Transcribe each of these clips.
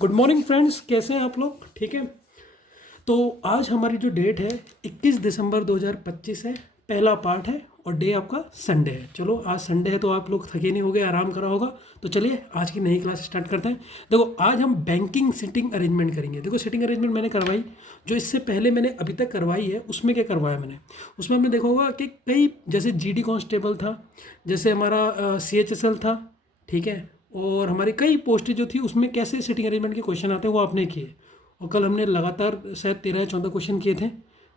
Good morning friends, कैसे हैं आप लोग? ठीक है। तो आज हमारी जो डेट है 21 दिसंबर 2025 है। पहला पार्ट है और डे आपका संडे है। चलो, आज संडे है तो आप लोग थके नहीं होगे, आराम करा होगा। तो चलिए आज की नई क्लास स्टार्ट करते हैं। देखो, आज हम बैंकिंग सिटिंग अरेंजमेंट करेंगे। देखो, सिटिंग अरेंजमेंट मैंने करवाई, जो इससे पहले मैंने अभी तक करवाई है उसमें क्या करवाया मैंने, उसमें हमने देखा होगा कि कई, जैसे जीडी कांस्टेबल था, जैसे हमारा सीएचएसएल था, ठीक है, और हमारी कई पोस्टें जो थी उसमें कैसे सिटिंग अरेंजमेंट के क्वेश्चन आते हैं वो आपने किए। और कल हमने लगातार शायद 13 या 14 क्वेश्चन किए थे।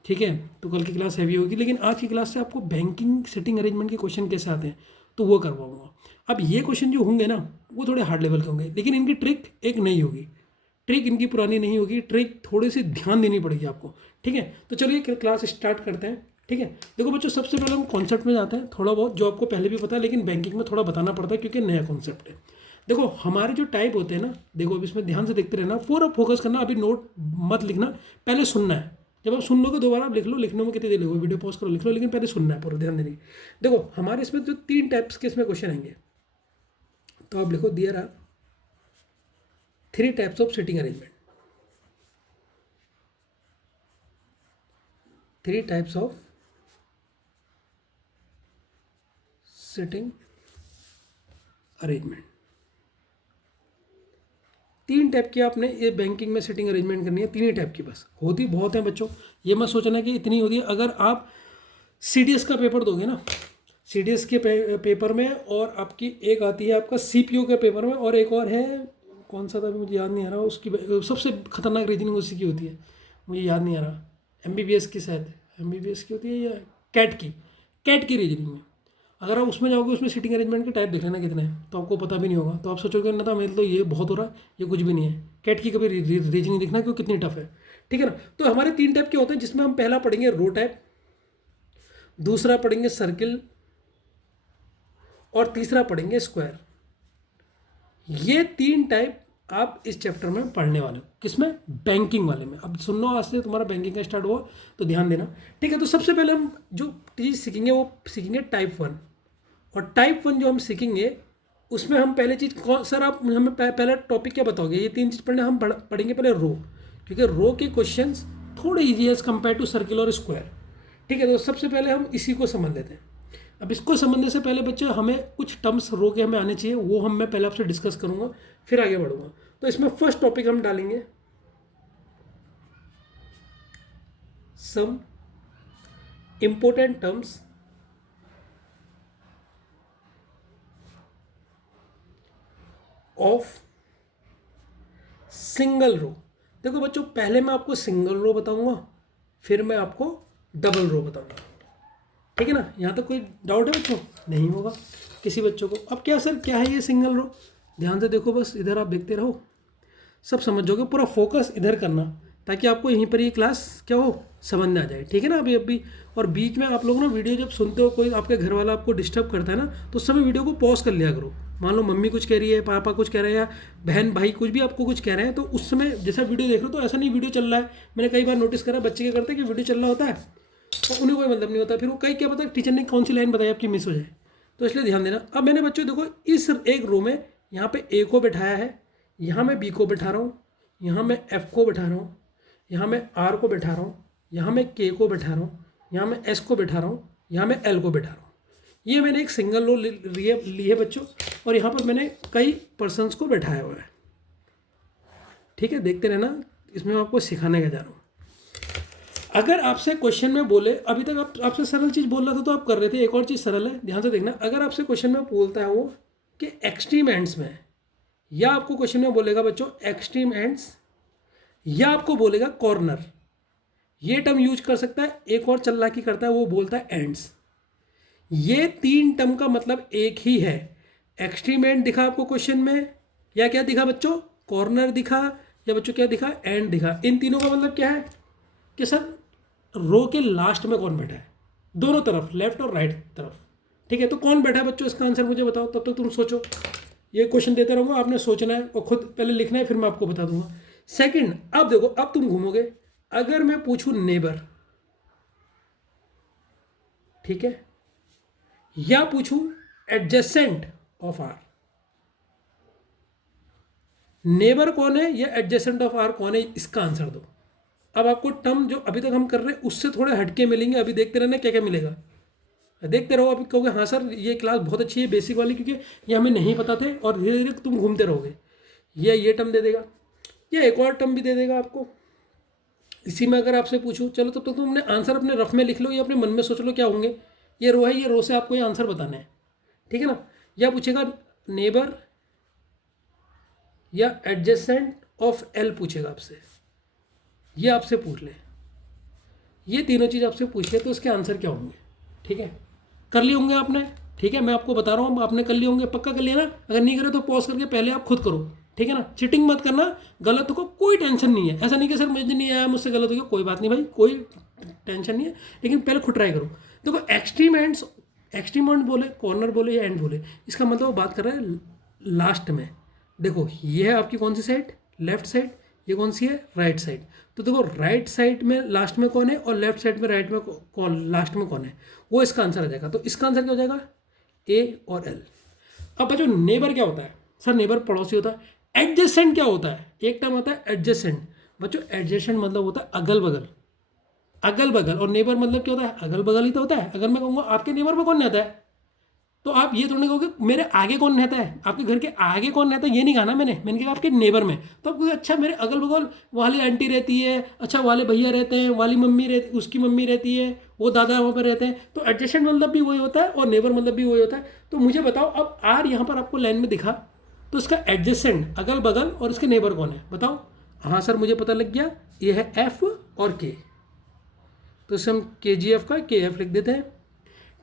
ठीक है, तो कल की क्लास हैवी होगी, लेकिन आज की क्लास से आपको बैंकिंग सिटिंग अरेंजमेंट के क्वेश्चन कैसे आते हैं तो वो करवाऊंगा। अब ये क्वेश्चन जो होंगे ना, वो थोड़े हार्ड लेवल के होंगे, लेकिन इनकी ट्रिक एक नई होगी। ट्रिक इनकी पुरानी नहीं होगी, ट्रिक थोड़ी सी ध्यान देनी पड़ेगी आपको। ठीक है, तो चलिए क्लास स्टार्ट करते हैं। ठीक है, देखो बच्चों, सबसे पहले हम कॉन्सेप्ट में जाते हैं, थोड़ा बहुत जो आपको पहले भी पता है, लेकिन बैंकिंग में थोड़ा बताना पड़ता है क्योंकि नया कॉन्सेप्ट है। देखो, हमारे जो टाइप होते हैं ना, देखो अब इसमें ध्यान से देखते रहना, पूरा फोकस करना, अभी नोट मत लिखना, पहले सुनना है। जब आप सुन लोगे दोबारा आप लिख लो, लिखने में कितनी देर लगेगी, वीडियो पॉज करो लिख लो, लेकिन पहले सुनना है, पूरा ध्यान देने की। देखो, हमारे इसमें जो 3 टाइप्स के इसमें क्वेश्चन आएंगे, तो आप लिखो there are 3 types of sitting arrangement. 3 types of sitting arrangement. 3 type की आपने ये बैंकिंग में सेटिंग अरेंजमेंट करनी है, 3 ही टाइप की, बस होती बहुत है बच्चों। ये मत सोचना कि इतनी होती है। अगर आप सीडीएस का पेपर दोगे ना, सीडीएस के पेपर में, और आपकी एक आती है आपका सीपीओ के पेपर में, और एक और है, कौन सा था अभी मुझे याद नहीं आ रहा, उसकी सबसे खतरनाक रीजनिंग उसी की होती है, मुझे याद नहीं आ रहा, एमबीबीएस की शायद, एमबीबीएस की होती है या कैट की रीजनिंग में। अगर आप उसमें जाओगे, उसमें सीटिंग अरेंजमेंट के टाइप देख लेना कितने हैं, तो आपको पता भी नहीं होगा, तो आप सोचोगे ना था मेरे तो ये बहुत हो रहा है, ये कुछ भी नहीं है। कैट की कभी रीजनिंग देखना कि वो कितनी टफ है। ठीक है ना। तो हमारे 3 टाइप के होते हैं, जिसमें हम पहला पढ़ेंगे रो टाइप, दूसरा पढ़ेंगे सर्किल, और तीसरा पढ़ेंगे स्क्वायर। ये 3 टाइप आप इस चैप्टर में पढ़ने वाले हो। किसमें? बैंकिंग वाले में। अब सुन लो, आज से तुम्हारा बैंकिंग का स्टार्ट हुआ तो ध्यान देना। ठीक है, तो सबसे पहले हम जो चीज़ सीखेंगे वो सीखेंगे टाइप 1। और टाइप 1 जो हम सीखेंगे, उसमें हम पहले चीज़ कौन सर, आप हमें पहला टॉपिक क्या बताओगे? ये 3 चीज़ पढ़ने, हम पढ़ेंगे पहले रो, क्योंकि रो के क्वेश्चंस थोड़े ईजी है एज़ कम्पेयर टू सर्किल और स्क्वायर। ठीक है, तो सबसे पहले हम इसी को समझ लेते हैं। अब इसको समझने से पहले बच्चे, हमें कुछ टर्म्स रो के हमें आने चाहिए, वो मैं पहले आपसे डिस्कस करूंगा, फिर आगे बढ़ूंगा। तो इसमें फर्स्ट टॉपिक हम डालेंगे some important terms of single row. देखो बच्चों, पहले मैं आपको सिंगल रो बताऊंगा, फिर मैं आपको डबल रो बताऊंगा। ठीक है ना, यहाँ तक कोई डाउट है बच्चों? नहीं होगा किसी बच्चों को। अब क्या सर, क्या है ये सिंगल रो? ध्यान से देखो, बस इधर आप देखते रहो, सब समझ जाओगे। पूरा फोकस इधर करना, ताकि आपको यहीं पर ये क्लास क्या हो, समझ में आ जाए। ठीक है ना, अभी और बीच में आप लोग ना वीडियो जब सुनते हो, कोई आपके घर वाला आपको डिस्टर्ब करता है ना, तो उस समय वीडियो को पॉज कर लिया करो। मान लो मम्मी कुछ कह रही है, पापा कुछ कह रहे हैं, या बहन भाई कुछ भी आपको कुछ कह रहे हैं, तो उस समय जैसा वीडियो देख रहे हो, तो ऐसा नहीं वीडियो चल रहा है। मैंने कई बार नोटिस करा, बच्चे क्या करते हैं कि वीडियो चल रहा होता है और उन्हें कोई मतलब नहीं होता, फिर वो कई क्या पता टीचर ने कौन सी लाइन बताई आपकी मिस हो जाए। तो इसलिए ध्यान देना। अब मैंने बच्चों देखो, इस एक रो में यहाँ पे ए को बैठाया है, यहाँ मैं बी को बैठा रहा हूँ, यहाँ मैं एफ को बैठा रहा हूँ, यहाँ मैं आर को बैठा रहा हूँ, यहाँ मैं के को बैठा रहा हूँ, यहाँ मैं एस को बैठा रहा हूँ, यहाँ मैं एल को बैठा रहा हूँ। ये मैंने एक सिंगल रो ली है बच्चों, और यहाँ पर मैंने कई पर्सनस को बैठाया हुआ है। ठीक है, देखते रहना, इसमें मैं आपको सिखाने का जा रहा हूँ। अगर आपसे क्वेश्चन में बोले, अभी तक आपसे सरल चीज़ बोल रहा था तो आप कर रहे थे, एक और चीज़ सरल है, ध्यान से देखना। अगर आपसे क्वेश्चन में बोलता है वो कि एक्सट्रीम एंड्स में, या आपको क्वेश्चन में बोलेगा बच्चों एक्सट्रीम एंड्स, या आपको बोलेगा कॉर्नर, ये टर्म यूज कर सकता है। एक और चालाकी करता है, वो बोलता है एंड्स। ये 3 टर्म का मतलब एक ही है। एक्सट्रीम एंड दिखा आपको क्वेश्चन में, या क्या दिखा बच्चों? कॉर्नर दिखा, या बच्चों क्या दिखा? एंड दिखा। इन तीनों का मतलब क्या है कि सर रो के लास्ट में कौन बैठा है, दोनों तरफ, लेफ्ट और राइट तरफ। ठीक है, तो कौन बैठा है बच्चों, इसका आंसर मुझे बताओ, तब तक तुम सोचो। ये क्वेश्चन देते रहूँगा, आपने सोचना है और खुद पहले लिखना है, फिर मैं आपको बता दूंगा। सेकंड, अब देखो, अब तुम घूमोगे। अगर मैं पूछूं नेबर, ठीक है, या पूछूं एडजेसेंट ऑफ आर, नेबर कौन है या एडजेसेंट ऑफ आर कौन है, इसका आंसर दो। अब आपको टर्म जो अभी तक हम कर रहे हैं उससे थोड़े हटके मिलेंगे, अभी देखते रहना क्या क्या मिलेगा, देखते रहो। अभी कहोगे हाँ सर ये क्लास बहुत अच्छी है बेसिक वाली, क्योंकि ये हमें नहीं पता थे, और धीरे धीरे तुम घूमते रहोगे। ये टर्म दे देगा, या एक और टर्म भी दे देगा आपको। इसी में अगर आपसे पूछूं, चलो तो तुमने आंसर अपने रफ में लिख लो या अपने मन में सोच लो क्या होंगे। ये रो है, ये रो से आपको ये आंसर बताना है, ठीक है ना। या पूछेगा नेबर या एडजेसेंट ऑफ एल पूछेगा आपसे, ये आपसे पूछ ले, ये तीनों चीज़ आपसे पूछ ले तो इसके आंसर क्या होंगे, ठीक है। कर लिए होंगे आपने, ठीक है, मैं आपको बता रहा हूँ आपने कर लिए होंगे, पक्का कर लिया ना। अगर नहीं करे तो पॉज करके पहले आप खुद करो, ठीक है ना। चीटिंग मत करना, गलत को कोई टेंशन नहीं है, ऐसा नहीं कि सर मुझे नहीं आया मुझसे गलत हो गया, कोई बात नहीं भाई, कोई टेंशन नहीं है, लेकिन पहले खुद ट्राई करो। देखो एक्सट्रीम एंड्स, एक्सट्रीम एंड बोले, कॉर्नर बोले या एंड बोले, इसका मतलब वो बात कर रहा है लास्ट में। देखो ये है आपकी कौन सी साइड, लेफ्ट साइड, ये कौन सी है, राइट साइड। तो देखो राइट साइड में लास्ट में कौन है और लेफ्ट साइड में राइट में कौन, लास्ट में कौन है, वो इसका आंसर आ जाएगा। तो इसका आंसर क्या हो जाएगा, ए और एल। अब बच्चों नेबर क्या होता है, सर नेबर पड़ोसी होता है। एडजेसेंट क्या होता है, एक टर्म आता है एडजेसेंट। बच्चों एडजेसेंट मतलब होता है अगल बगल, अगल बगल, और नेबर मतलब क्या होता है, अगल बगल ही तो होता है। अगर मैं कहूँगा आपके नेबर में कौन रहता है, तो आप ये थोड़ी कहोगे मेरे आगे कौन रहता है, आपके घर के आगे कौन रहता है, ये नहीं कहा ना मैंने कहा आपके नेबर में। तो आपको अच्छा मेरे अगल बगल वाली आंटी रहती है, अच्छा वाले भैया रहते हैं, वाली मम्मी रहती, उसकी मम्मी रहती है, वो दादा वहाँ पर रहते हैं। तो एडजेसेंट मतलब भी वही होता है और नेबर मतलब भी वही होता है। तो मुझे बताओ अब आर यहाँ पर आपको लाइन में दिखा, तो इसका एडजेसेंट अगल बगल और इसके नेबर कौन है बताओ। हाँ सर मुझे पता लग गया, ये है एफ और के, तो इसे हम के जी एफ का के एफ लिख देते हैं,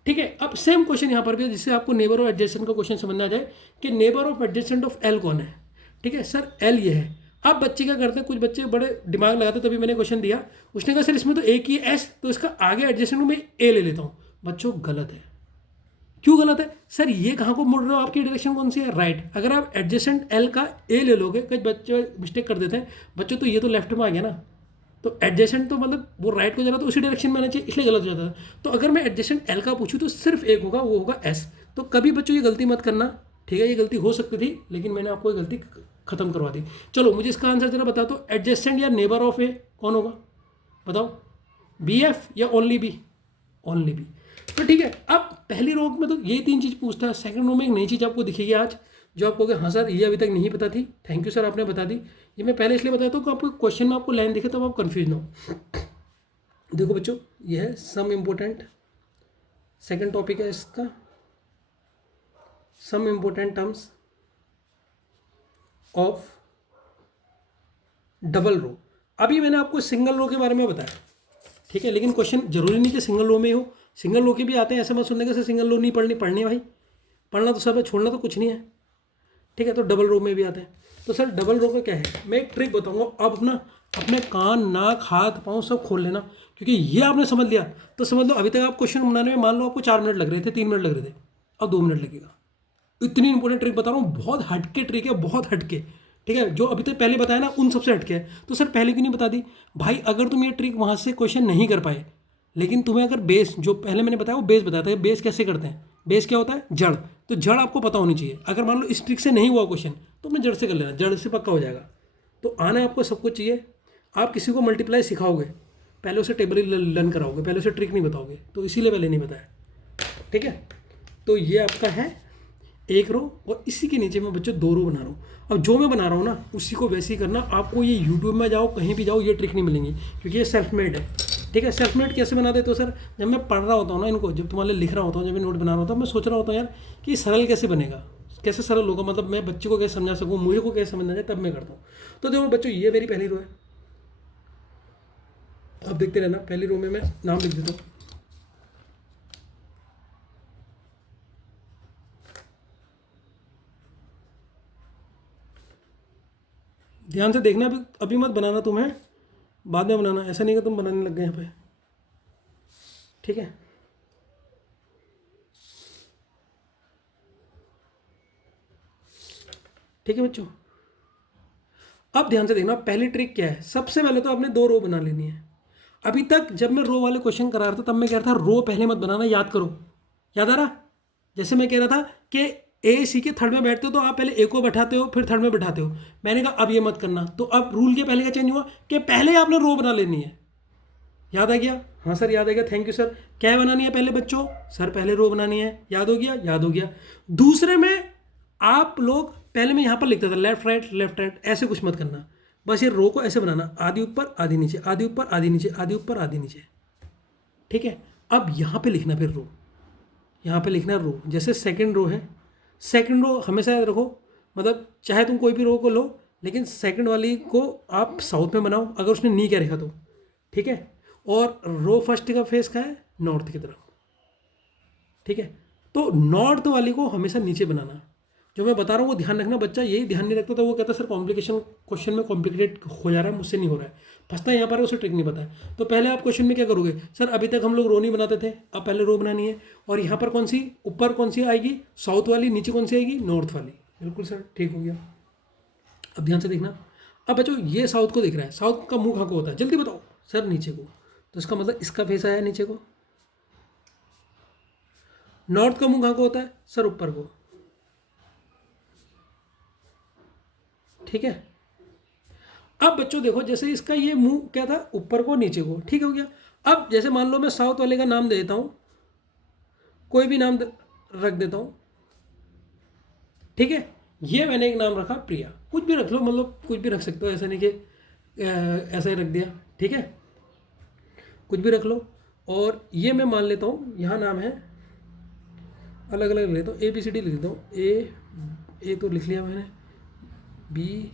ठीक है। अब सेम क्वेश्चन यहाँ पर भी है, जिससे आपको नेबर और एडजेसेंट का क्वेश्चन समझ में आ जाए कि neighbour of adjacent of L कौन है, ठीक है। सर एल ये है। अब बच्चे क्या करते हैं, कुछ बच्चे बड़े दिमाग लगाते, तभी मैंने क्वेश्चन दिया, उसने कहा सर इसमें तो एक ही एस, तो इसका आगे एडजेसेंट में ए ले लेता हूँ। बच्चों गलत है। क्यों गलत है सर, ये कहाँ को मुड़ रहे हो, आपकी डायरेक्शन कौन सी है, राइट। अगर आप एडजेसेंट एल का ए ले लोगे, कई बच्चे मिस्टेक कर देते हैं बच्चों, तो ये तो लेफ्ट में आ गया ना, तो एडजेसेंट तो मतलब वो राइट को जाना तो उसी डायरेक्शन में आना चाहिए, इसलिए गलत हो जाता है। तो अगर मैं एडजेसेंट एल का पूछूं तो सिर्फ एक होगा, वो होगा एस। तो कभी बच्चों ये गलती मत करना, ठीक है। ये गलती हो सकती थी लेकिन मैंने आपको ये गलती खत्म करवा दी। चलो मुझे इसका आंसर जरा बता दो, एडजेसेंट या नेबर ऑफ ए कौन होगा बताओ, बी एफ या ओनली बी, ओनली बी। तो ठीक है, अब पहली रो में तो ये तीन चीज़ पूछता है, सेकंड रो में एक नई चीज़ आपको दिखेगी आज, जो आपको हाँ सर ये अभी तक नहीं पता थी, थैंक यू सर आपने बता दी। ये मैं पहले इसलिए बताया था कि आपको क्वेश्चन में आपको लाइन दिखे तब आप कंफ्यूज ना हो। देखो बच्चों ये है सम इम्पोर्टेंट, सेकंड टॉपिक है इसका some important terms of double row. अभी मैंने आपको सिंगल रो के बारे में बताया, ठीक है, लेकिन क्वेश्चन जरूरी नहीं कि सिंगल रो में हो, सिंगल रो के भी आते हैं। ऐसा मत सुनने के सर सिंगल रो नहीं पढ़नी है भाई, पढ़ना तो सब है, छोड़ना तो कुछ नहीं है, ठीक है। तो डबल रो में भी आते हैं। तो सर डबल रो का क्या है, मैं एक ट्रिक बताऊंगा, अब ना अपने कान नाक हाथ पाँव सब खोल लेना, क्योंकि ये आपने समझ लिया तो समझ लो अभी तक आप क्वेश्चन बनाने में मान लो आपको 4 मिनट लग रहे थे, 3 मिनट लग रहे थे, अब 2 मिनट लगेगा। इतनी इंपॉर्टेंट ट्रिक बता रहा हूँ, बहुत हटके ट्रिक है, बहुत हटके, ठीक है। जो अभी तक पहले बताया ना उन सबसे हटके है। तो सर पहले क्यों नहीं बता दी भाई, अगर तुम ये ट्रिक वहाँ से क्वेश्चन नहीं कर पाए, लेकिन तुम्हें अगर बेस जो पहले मैंने बताया वो बेस बताया था, बेस कैसे करते हैं, बेस क्या होता है जड़, तो जड़ आपको पता होनी चाहिए। अगर मान लो इस ट्रिक से नहीं हुआ क्वेश्चन तो अपने जड़ से कर लेना, जड़ से पक्का हो जाएगा। तो आना आपको सब कुछ चाहिए। आप किसी को मल्टीप्लाई सिखाओगे, पहले उसे टेबल ही लर्न कराओगे, पहले उसे ट्रिक नहीं बताओगे, तो इसीलिए पहले नहीं बताया, ठीक है। तो ये आपका है एक रो, और इसी के नीचे मैं बच्चों 2 रो बना रहा हूँ। अब जो मैं बना रहा हूँ ना उसी को वैसे ही करना। आपको ये यूट्यूब में जाओ कहीं भी जाओ ये ट्रिक नहीं मिलेंगी, क्योंकि ये सेल्फ मेड है, ठीक है। सेल्फ मेड कैसे बना देते हो सर, जब मैं पढ़ रहा होता हूँ ना इनको, जब तुम्हारे लिए लिख रहा होता हूँ, जब मैं नोट बना रहा होता हूँ, मैं सोच रहा होता हूँ यार कि सरल कैसे बनेगा, कैसे सरल होगा, मतलब मैं बच्चे को कैसे समझा सकूँ, मुझे को कैसे समझना जाए, तब मैं करता हूँ। तो देखो बच्चों ये मेरी पहली रो है, अब देखते रहना। पहली रो में मैं नाम लिख देता हूँ, ध्यान से देखना, अभी मत बनाना, तुम्हें बाद में बनाना, ऐसा नहीं कि तुम बनाने लग गए यहाँ पे, ठीक है। ठीक है बच्चों, अब ध्यान से देखना, पहली ट्रिक क्या है, सबसे पहले तो आपने 2 रो बना लेनी है। अभी तक जब मैं रो वाले क्वेश्चन करा रहा था तब मैं कह रहा था रो पहले मत बनाना, याद करो, याद आ रहा। जैसे मैं कह रहा था कि ए सी के थर्ड में बैठते हो तो आप पहले ए को बैठाते हो फिर थर्ड में बैठाते हो। मैंने कहा अब ये मत करना, तो अब रूल के पहले क्या चेंज हुआ कि पहले आपने रो बना लेनी है। याद आ गया? हाँ सर याद आ गया, थैंक यू सर। क्या बनानी है पहले बच्चों? सर पहले रो बनानी है। याद हो गया? याद हो गया। दूसरे में आप लोग पहले मैं यहाँ पर लिखता था लेफ्ट राइट, ऐसे कुछ मत करना। बस ये रो को ऐसे बनाना, आधी ऊपर आधी नीचे, आधी ऊपर आधी नीचे, आधी ऊपर आधी नीचे। ठीक है, अब यहाँ पे लिखना फिर रो, यहाँ पे लिखना रो। जैसे सेकंड रो है, सेकंड रो हमेशा याद रखो, मतलब चाहे तुम कोई भी रो को लो, लेकिन सेकंड वाली को आप साउथ में बनाओ अगर उसने नी क्या लिखा तो। ठीक है, और रो फर्स्ट का फेस का है नॉर्थ की तरफ। ठीक है, तो नॉर्थ वाली को हमेशा नीचे बनाना। जो मैं बता रहा हूँ वो ध्यान रखना। बच्चा यही ध्यान नहीं रखता तो वो कहता है सर कॉम्प्लिकेशन क्वेश्चन में कॉम्प्लिकेटेड हो जा रहा है, मुझसे नहीं हो रहा है, फंसता है यहाँ पर, उसे ट्रिक नहीं पता है। तो पहले आप क्वेश्चन में क्या करोगे, सर अभी तक हम लोग रो नहीं बनाते थे, अब पहले रो बनानी है। और यहाँ पर कौन सी ऊपर कौन सी आएगी, साउथ वाली, नीचे कौन सी आएगी, नॉर्थ वाली। बिल्कुल सर, ठीक हो गया। अब ध्यान से देखना। अब बच्चों ये साउथ को दिख रहा है, साउथ का मुंह कहाँ को होता है, जल्दी बताओ। सर नीचे को, तो इसका मतलब इसका फेस आया नीचे को। नॉर्थ का मुंह कहाँ को होता है, सर ऊपर को। ठीक है, अब बच्चों देखो जैसे इसका ये मुंह क्या था, ऊपर को नीचे को। ठीक हो गया। अब जैसे मान लो मैं साउथ वाले का नाम दे देता हूं, कोई भी नाम रख देता हूं। ठीक है, ये मैंने एक नाम रखा प्रिया, कुछ भी रख लो, मतलब कुछ भी रख सकते हो, ऐसा नहीं कि ऐसा ही रख दिया। ठीक है, कुछ भी रख लो। और ये मैं मान लेता हूँ यहाँ नाम है, अलग अलग लेता हूँ, ABCD लिख देता हूँ। ए तो लिख लिया मैंने, BCDEF।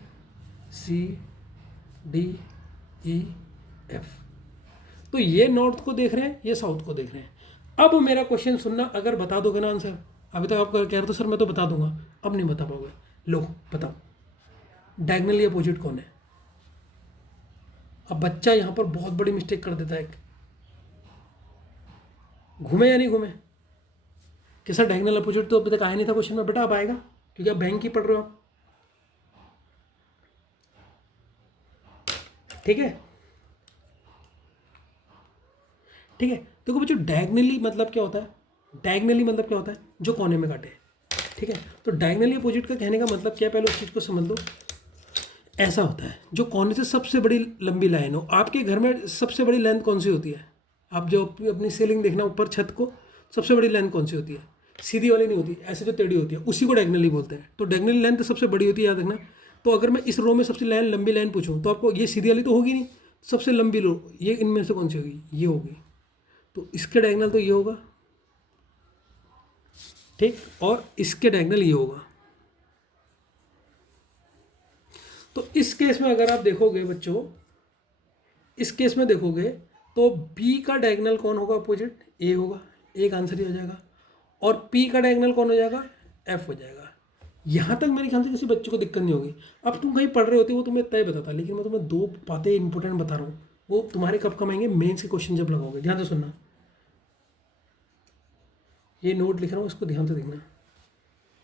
तो ये नॉर्थ को देख रहे हैं, ये साउथ को देख रहे हैं। अब मेरा क्वेश्चन सुनना, अगर बता दोगे ना आंसर, अभी तक आप कह रहे हो सर मैं तो बता दूंगा, अब नहीं बता पाओगे। लो बताओ, डायगनली अपोजिट कौन है? अब बच्चा यहाँ पर बहुत बड़ी मिस्टेक कर देता है, घूमे या नहीं घूमे कि सर डायगनल अपोजिट तो अभी तक आया नहीं था क्वेश्चन में। बेटा अब आएगा, क्योंकि आप बैंक की पढ़ रहे हो आप। ठीक है, ठीक है। देखो बच्चों डायगनली मतलब क्या होता है, डायगनली मतलब क्या होता है, जो कोने में काटे। ठीक है, तो डायगनली अपोजिट का कहने का मतलब क्या है, पहले उस चीज़ को समझ लो। ऐसा होता है जो कोने से सबसे बड़ी लंबी लाइन हो। आपके घर में सबसे बड़ी लेंथ कौन सी होती है? आप जो अपनी सीलिंग देखना ऊपर छत को, सबसे बड़ी लेंथ कौन सी होती है? सीधी वाली नहीं होती, ऐसे जो टेढ़ी होती है, उसी को डायगनली बोलते हैं। तो डायगनली लेंथ सबसे बड़ी होती है, याद रखना। तो अगर मैं इस रो में सबसे लंबी लाइन पूछूं तो आपको ये सीधी वाली तो होगी नहीं, सबसे लंबी रो ये इनमें से कौन सी होगी, ये होगी। तो इसके डायगनल तो ये होगा, ठीक, और इसके डायगनल ये होगा। तो इस केस में अगर आप देखोगे बच्चों, इस केस में देखोगे तो बी का डायगनल कौन होगा अपोजिट, ए होगा, एक आंसर ही हो जाएगा। और पी का डायगनल कौन हो जाएगा, एफ हो जाएगा। यहाँ तक मेरे ख्याल से किसी बच्चे को दिक्कत नहीं होगी। अब तुम कहीं पढ़ रहे होते वो तुम्हें तय बताता, लेकिन मैं तुम्हें दो बातें इंपॉर्टेंट बता रहा हूँ, वो तुम्हारे कब कम आएंगे, मेंस के क्वेश्चन जब लगाओगे। ध्यान से सुनना, ये नोट लिख रहा हूँ, इसको ध्यान से देखना।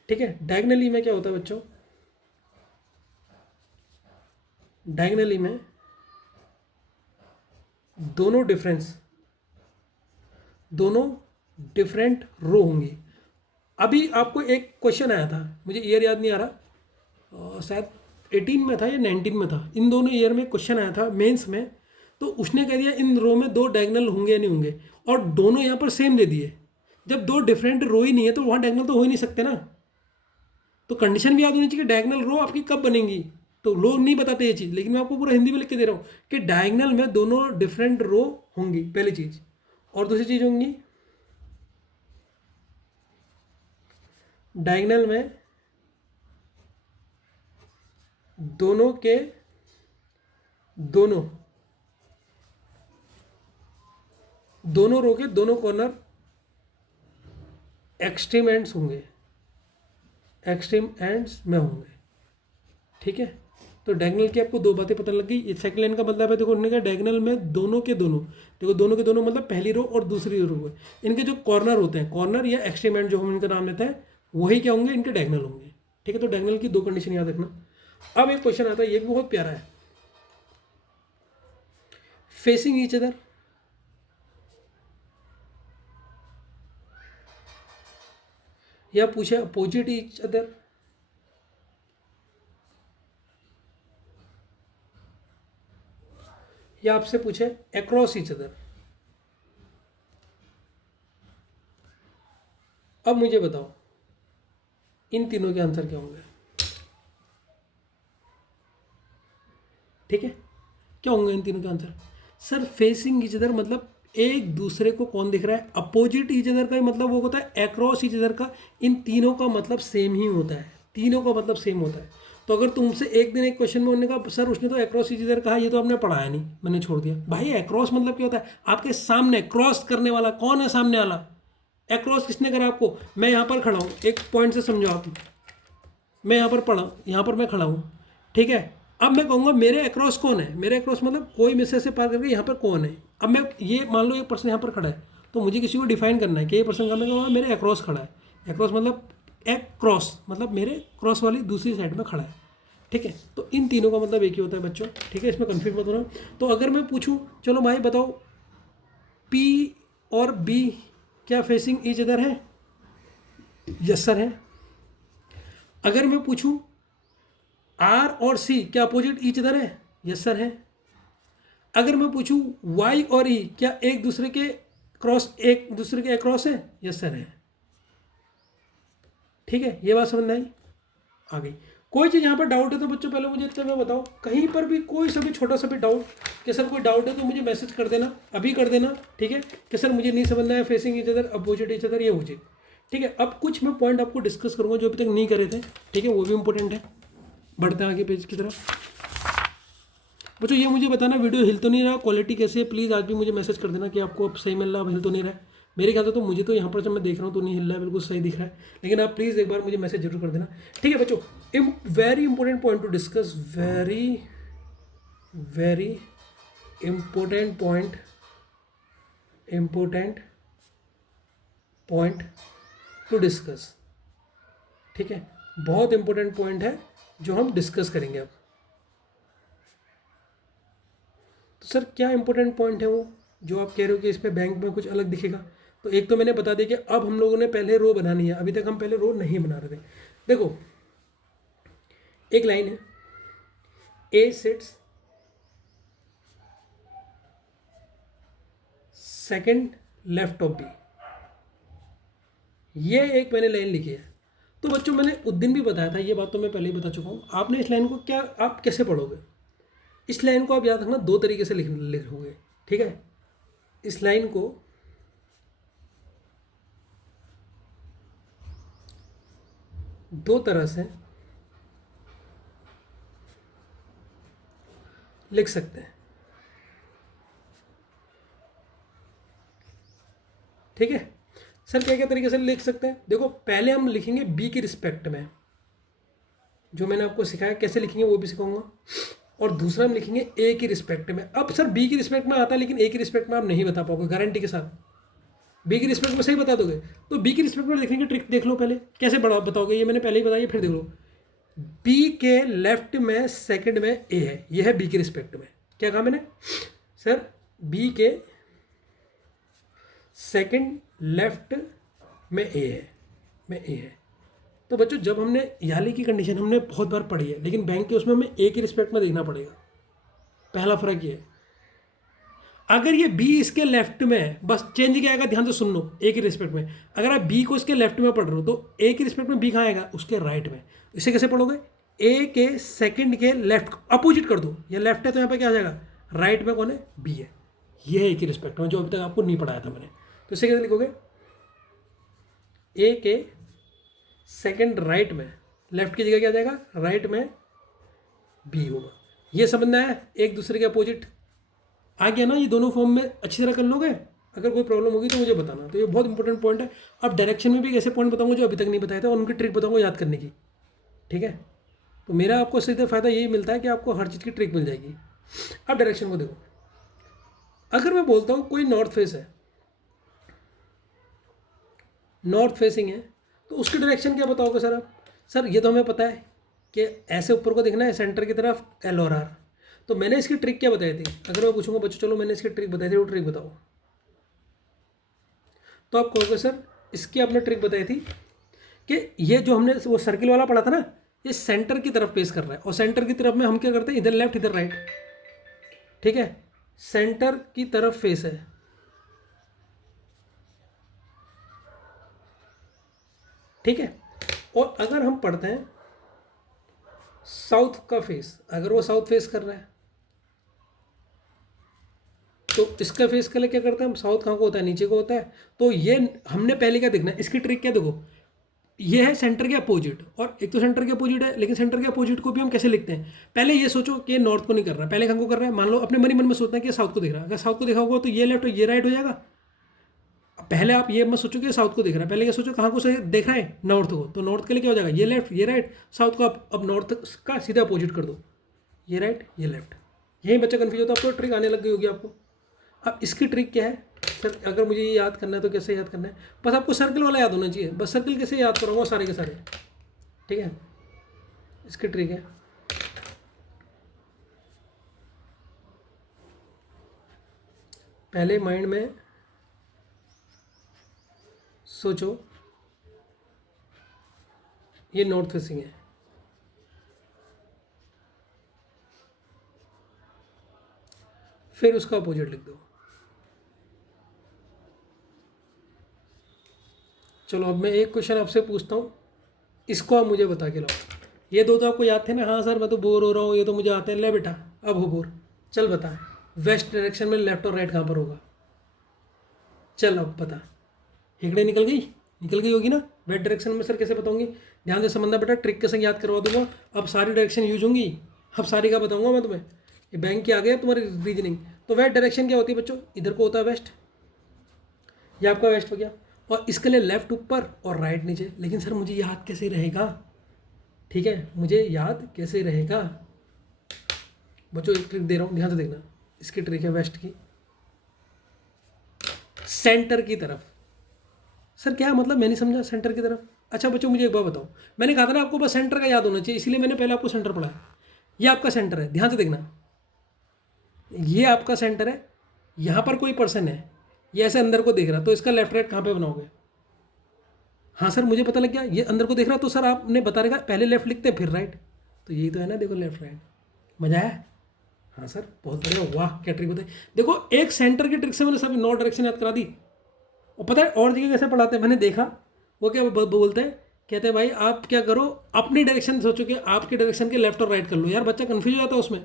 ठीक है, डायगनली में क्या होता है बच्चों, डायगनली में दोनों डिफरेंट रो होंगी। अभी आपको एक क्वेश्चन आया था, मुझे ईयर याद नहीं आ रहा, शायद 18 में था या 19 में था, इन दोनों ईयर में क्वेश्चन आया था मेंस में। तो उसने कह दिया इन रो में दो डायगनल होंगे या नहीं होंगे, और दोनों यहाँ पर सेम दे दिए। जब दो डिफरेंट रो ही नहीं है तो वहाँ डायगनल तो हो ही नहीं सकते ना। तो कंडीशन भी याद होनी चाहिए कि डायगनल रो आपकी कब बनेंगी। तो लोग नहीं बताते ये चीज़, लेकिन मैं आपको पूरा हिंदी में लिख के दे रहा हूँ कि डायगनल में दोनों डिफरेंट रो होंगी, पहली चीज़। और दूसरी चीज़ होंगी, डायगनल में दोनों के दोनों रो के दोनों कॉर्नर एक्सट्रीम एंड्स होंगे, एक्सट्रीम एंड्स में होंगे। ठीक है, तो डायगनल की आपको दो बातें पता लग गई। सेकंड लाइन का मतलब है, देखो उन्होंने कहा डायगनल में दोनों के दोनों, देखो दोनों के दोनों मतलब पहली रो और दूसरी रो है, इनके जो कॉर्नर होते हैं, कॉर्नर या एक्सट्रीम एंड जो हम इनका नाम लेते हैं, वही क्या होंगे, इनके डायगनल होंगे। ठीक है, तो डायगनल की दो कंडीशन याद रखना। अब एक क्वेश्चन आता है, ये भी बहुत प्यारा है, फेसिंग ईच अदर। या पूछे अपोजिट ईच अदर, या आपसे पूछे अक्रॉस ईच अदर। अब मुझे बताओ इन तीनों के आंसर क्या होंगे? ठीक है, क्या होंगे इन तीनों के answer? Sir facing each other मतलब एक दूसरे को कौन दिख रहा है, अपोजिट ईच अदर का मतलब वो होता है अक्रॉस ईच अदर का। इन तीनों का मतलब सेम ही होता है, तीनों का मतलब सेम होता है। तो अगर तुमसे एक दिन एक क्वेश्चन में उन्होंने कहा सर उसने तो अक्रॉस ईच अदर कहा, ये तो आपने पढ़ाया नहीं, मैंने छोड़ दिया। भाई अक्रॉस मतलब क्या होता है? आपके सामने क्रॉस करने वाला कौन है? सामने वाला। अक्रॉस किसने करा आपको? मैं यहाँ पर खड़ा हूँ, एक पॉइंट से समझो आप, मैं यहाँ पर पढ़ा, यहाँ पर मैं खड़ा हूँ, ठीक है। अब मैं कहूँगा मेरे अक्रॉस कौन है, मेरे अक्रॉस मतलब कोई मिसर से पार करके यहाँ पर कौन है। अब मैं ये मान लो एक पर्सन यहाँ पर खड़ा है, तो मुझे किसी को डिफाइन करना है कि ये पर्सन का, मैं कहूँगा मेरे अक्रॉस खड़ा है। अक्रॉस मतलब क्रॉस मतलब मेरे क्रॉस वाली दूसरी साइड में खड़ा है, ठीक है। तो इन तीनों का मतलब एक ही होता है बच्चों, ठीक है, इसमें कन्फ्यूज मत होना। तो अगर मैं पूछूँ चलो भाई बताओ पी और बी क्या फेसिंग ईच अदर है? यस सर है। अगर मैं पूछूं आर और सी क्या अपोजिट ईच अदर है? यस सर है। अगर मैं पूछूं वाई और ई क्या एक दूसरे के क्रॉस, एक दूसरे के अक्रॉस है? यस सर है। ठीक है, ये बात समझ में आई? आ गई। कोई चीज़ यहाँ पर डाउट है तो बच्चों पहले मुझे इतना में बताओ, कहीं पर भी कोई सा भी छोटा सा भी डाउट कि सर कोई डाउट है तो मुझे मैसेज कर देना, अभी कर देना, ठीक है, कि सर मुझे नहीं समझना है facing each other, opposite each other, ये हो जाए, ठीक है। अब कुछ मैं पॉइंट आपको डिस्कस करूँगा जो अभी तक नहीं करे थे, ठीक है, वो भी इंपॉर्टेंट है। बढ़ते हैं आगे पेज की तरफ। बच्चों ये मुझे बताना वीडियो हिल तो नहीं रहा, क्वालिटी कैसे है, प्लीज़ आज भी मुझे मैसेज कर देना कि आपको अब सही मिल रहा है, अब हिल तो नहीं रहा है। मेरे ख्याल से तो मुझे तो यहाँ पर जब मैं देख रहा हूँ तो नहीं हिल रहा है, बिल्कुल सही दिख रहा है, लेकिन आप प्लीज़ एक बार मुझे मैसेज जरूर कर देना, ठीक है बच्चों। Very important point two discuss, very very important point two discuss, ठीक है, बहुत इंपॉर्टेंट पॉइंट है जो हम डिस्कस करेंगे अब। तो सर क्या इंपॉर्टेंट पॉइंट है वो जो आप कह रहे हो कि इस पे बैंक में कुछ अलग दिखेगा? तो एक तो मैंने बता दिया कि अब हम लोगों ने पहले रो बनानी है, अभी तक हम पहले रो नहीं बना रहे थे। देखो एक लाइन है, A sits second left of B, ये एक मैंने लाइन लिखी है। तो बच्चों मैंने उस दिन भी बताया था, ये बात तो मैं पहले ही बता चुका हूँ। आपने इस लाइन को क्या, आप कैसे पढ़ोगे? इस लाइन को आप याद रखना दो तरीके से लिखोगे, ठीक है। इस लाइन को दो तरह से लिख सकते हैं, ठीक है। सर क्या क्या तरीके से लिख सकते हैं? देखो पहले हम लिखेंगे बी की रिस्पेक्ट में, जो मैंने आपको सिखाया कैसे लिखेंगे वो भी सिखाऊंगा, और दूसरा हम लिखेंगे ए की रिस्पेक्ट में। अब सर बी की रिस्पेक्ट में आता है लेकिन ए की रिस्पेक्ट में आप नहीं बता पाओगे गारंटी के साथ। बी की रिस्पेक्ट में सही बता दोगे, तो बी की रिस्पेक्ट में लिखने की ट्रिक देख लो पहले, कैसे बड़ा बताओगे ये मैंने पहले ही बताया, फिर देख लो। बी के लेफ्ट में सेकंड में ए है, ये है बी की रिस्पेक्ट में। क्या कहा मैंने? सर बी के सेकंड लेफ्ट में ए है, तो बच्चों जब हमने याली की कंडीशन हमने बहुत बार पढ़ी है, लेकिन बैंक के उसमें हमें ए की रिस्पेक्ट में देखना पड़ेगा। पहला फर्क ये है, अगर ये बी इसके लेफ्ट में है, बस चेंज क्या आएगा ध्यान से सुन लो, ए की रिस्पेक्ट में अगर आप बी को इसके लेफ्ट में पढ़ रहे हो तो ए की रिस्पेक्ट में बी कहाँ आएगा? उसके राइट में। इसे कैसे पढ़ोगे? ए के सेकंड के लेफ्ट अपोजिट कर दो, ये लेफ्ट है तो यहाँ पे क्या आ जाएगा? राइट में कौन है? बी है। ये है ए की रिस्पेक्ट में, जो अभी तक आपको नहीं पढ़ाया था मैंने। तो इसे कैसे लिखोगे? ए के सेकंड राइट में, लेफ्ट की जगह क्या आ जाएगा? राइट में बी होगा। ये समझना है एक दूसरे के अपोजिट आ गया ना? ये दोनों फॉर्म में अच्छी तरह कर लोगे। अगर कोई प्रॉब्लम होगी तो मुझे बताना। तो ये बहुत इंपॉर्टेंट पॉइंट है। अब डायरेक्शन में भी ऐसे पॉइंट बताऊंगा जो अभी तक नहीं बताया था, और उनकी ट्रिक बताऊंगा याद करने की, ठीक है। तो मेरा आपको सीधे फ़ायदा यही मिलता है कि आपको हर चीज़ की ट्रिक मिल जाएगी। अब डायरेक्शन को देखो, अगर मैं बोलता हूँ कोई नॉर्थ फेस है, नॉर्थ फेसिंग है, तो उसकी डायरेक्शन क्या बताओगे सर आप? सर ये तो हमें पता है कि ऐसे ऊपर को देखना है सेंटर की तरफ, एल और आर। तो मैंने इसकी ट्रिक क्या बताई थी? अगर मैं पूछूंगा बच्चों चलो मैंने इसकी ट्रिक बताई थी, वो ट्रिक बताओ, तो आप कहोगे सर इसकी आपने ट्रिक बताई थी कि ये जो हमने वो सर्किल वाला पढ़ा था ना, ये सेंटर की तरफ फेस कर रहा है, और सेंटर की तरफ में हम क्या करते हैं, इधर लेफ्ट इधर राइट, ठीक है, सेंटर की तरफ फेस है, ठीक है। और अगर हम पढ़ते हैं साउथ का फेस, अगर वो साउथ फेस कर रहा है तो इसका फेस के लिए क्या करते हैं हम, साउथ कहाँ को होता है, नीचे को होता है। तो ये हमने पहले क्या देखना है, इसकी ट्रिक क्या, देखो ये है सेंटर के अपोजिट, और एक तो सेंटर के अपोजिट है, लेकिन सेंटर के अपोजिट को भी हम कैसे लिखते हैं, पहले ये सोचो कि ये नॉर्थ को नहीं कर रहा है, पहले कहाँ को कर रहा है, मान लो अपने मन ही मन में सोचते हैं कि साउथ को देख रहा है। अगर साउथ को देखा होगा तो ये लेफ्ट और ये राइट हो जाएगा। पहले आप ये मत सोचो कि साउथ को देख रहा है, पहले ये सोचो कहाँ को से देख रहा है, नॉर्थ को। तो नॉर्थ के लिए क्या हो जाएगा, ये लेफ्ट ये राइट, साउथ को आप अब नॉर्थ का सीधा अपोजिट कर दो, ये राइट ये लेफ्ट। यही बच्चा कन्फ्यूज होता है, आपको ट्रिक आने लग गई होगी आपको। अब इसकी ट्रिक क्या है सर, अगर मुझे ये याद करना है तो कैसे याद करना है, बस आपको सर्कल वाला याद होना चाहिए, बस सर्कल कैसे याद कराऊंगा सारे के सारे, ठीक है। इसकी ट्रिक है, पहले माइंड में सोचो ये नॉर्थ फेसिंग है, फिर उसका अपोजिट लिख दो। चलो अब मैं एक क्वेश्चन आपसे पूछता हूँ, इसको आप मुझे बता के लाओ। ये दो तो आपको याद थे ना, हाँ सर मैं तो बोर हो रहा हूँ, ये तो मुझे आते हैं। ले बेटा अब हो बोर, चल बता वेस्ट डायरेक्शन में लेफ्ट और राइट कहाँ पर होगा, चल अब बता। हिकड़े निकल गई होगी ना। वेस्ट डायरेक्शन में सर कैसे बताऊंगी, ध्यान से समझना बेटा, ट्रिक के संग याद करवा दूंगा। अब सारी डायरेक्शन यूज होंगी, अब सारी का बताऊंगा मैं तुम्हें। ये बैंक की आ गया तुम्हारी रीजनिंग। तो वेस्ट डायरेक्शन क्या होती है बच्चों, इधर को होता है वेस्ट, ये आपका वेस्ट हो गया, और इसके लिए लेफ्ट ऊपर और राइट नीचे। लेकिन सर मुझे याद कैसे रहेगा, ठीक है मुझे याद कैसे रहेगा बच्चों, एक ट्रिक दे रहा हूँ ध्यान से देखना। इसकी ट्रिक है वेस्ट की, सेंटर की तरफ। सर क्या मतलब, मैं नहीं समझा सेंटर की तरफ। अच्छा बच्चों मुझे एक बात बताओ, मैंने कहा था ना आपको बस सेंटर का याद होना चाहिए, इसलिए मैंने पहले आपको सेंटर पढ़ाया। ये आपका सेंटर है, ध्यान से देखना, ये आपका सेंटर है, यहाँ पर कोई पर्सन है, ये ऐसे अंदर को देख रहा, तो इसका लेफ्ट राइट कहाँ पे बनाओगे। हाँ सर मुझे पता लग गया, ये अंदर को देख रहा, तो सर आपने बता रखा पहले लेफ्ट लिखते हैं फिर राइट, तो यही तो है ना, देखो लेफ्ट राइट। मजा आया। हाँ सर बहुत बढ़िया, वाह क्या ट्रिक बताई। देखो एक सेंटर की ट्रिक से मैंने सभी 9 डायरेक्शन याद करा दी। और पता है और जगह कैसे पढ़ाते हैं, मैंने देखा वो क्या बोलते हैं, कहते हैं भाई आप क्या करो, अपनी डायरेक्शन सोचो कि आपके डायरेक्शन के लेफ्ट और राइट कर लो। यार बच्चा कन्फ्यूज हो जाता है उसमें,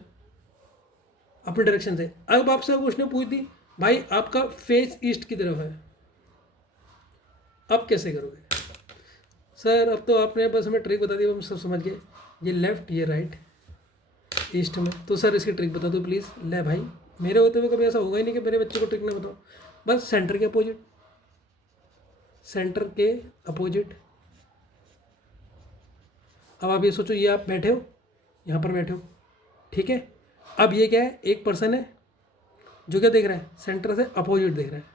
अपनी डायरेक्शन से। अब आपसे उसने पूछ दी भाई आपका फेस ईस्ट की तरफ है, अब कैसे करोगे। सर अब तो आपने बस हमें ट्रिक बता दी, हम सब समझ गए, ये लेफ्ट ये राइट ईस्ट में। तो सर इसकी ट्रिक बता दो प्लीज़। ले भाई मेरे होते हुए कभी ऐसा होगा ही नहीं कि मेरे बच्चे को ट्रिक ना बताओ। बस सेंटर के अपोजिट, सेंटर के अपोजिट। अब आप ये सोचो, ये आप बैठे हो, यहाँ पर बैठे हो, ठीक है। अब ये क्या है, एक पर्सन है जो क्या देख रहा है, सेंटर से अपोजिट देख रहा है।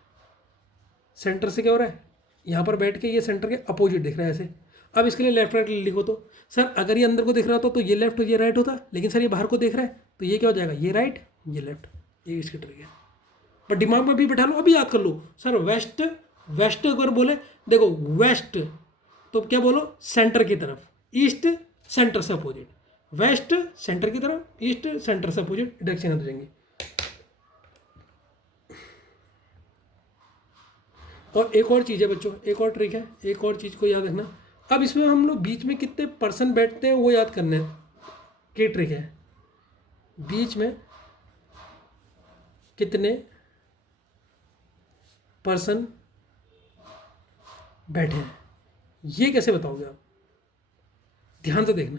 सेंटर से क्या हो रहा है, यहाँ पर बैठ के ये सेंटर के अपोजिट देख रहा है ऐसे। अब इसके लिए लेफ्ट राइट लिखो तो सर अगर ये अंदर को देख रहा होता तो ये लेफ्ट और ये राइट होता, लेकिन सर ये बाहर को देख रहा है तो ये क्या हो जाएगा, ये राइट ये लेफ्ट। ये इसकी ट्रिक है, पर दिमाग में भी बैठा लो, अभी याद कर लो। सर वेस्ट, वेस्ट अगर बोले, देखो वेस्ट तो क्या बोलो, सेंटर की तरफ, ईस्ट सेंटर से अपोजिट, वेस्ट सेंटर की तरफ, ईस्ट सेंटर से अपोजिट डायरेक्शन हो जाएंगे। और एक और चीज़ है बच्चों, एक और ट्रिक है, एक और चीज़ को याद रखना। अब इसमें हम लोग बीच में कितने पर्सन बैठते हैं वो याद करना है, क्या ट्रिक है, बीच में कितने पर्सन बैठे हैं, ये कैसे बताओगे आप, ध्यान से देखना,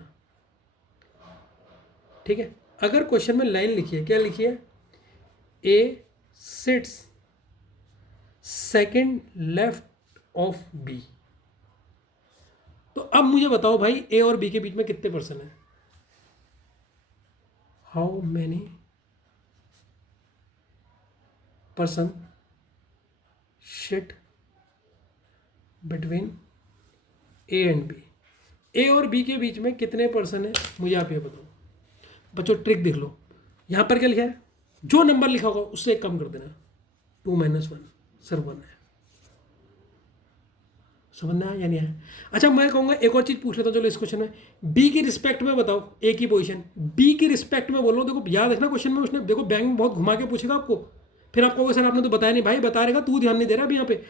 ठीक है। अगर क्वेश्चन में लाइन लिखी है, क्या लिखी है, A sits second left of B, तो अब मुझे बताओ भाई ए और बी के बीच में कितने पर्सन हैं, how many person sit between A and B. A और बी के बीच में कितने पर्सन है, मुझे आप ये बताओ। बच्चों ट्रिक देख लो, यहाँ पर क्या लिखा है, जो नंबर लिखा होगा उससे एक कम कर देना, 2 - 1 सर 1 है। समझ में आया या नहीं आया? अच्छा मैं कहूँगा एक और चीज़ पूछ लेता हूँ, चलो इस क्वेश्चन में बी की रिस्पेक्ट में बताओ, ए की पोजीशन बी की रिस्पेक्ट में बोल रहा हूँ। देखो याद रखना क्वेश्चन में उसने देखो बैंक में बहुत घुमा के पूछेगा आपको, फिर आप कहोगे सर आपने तो बताया नहीं। भाई बता रहेगा, तू ध्यान नहीं दे रहा अभी यहाँ पे।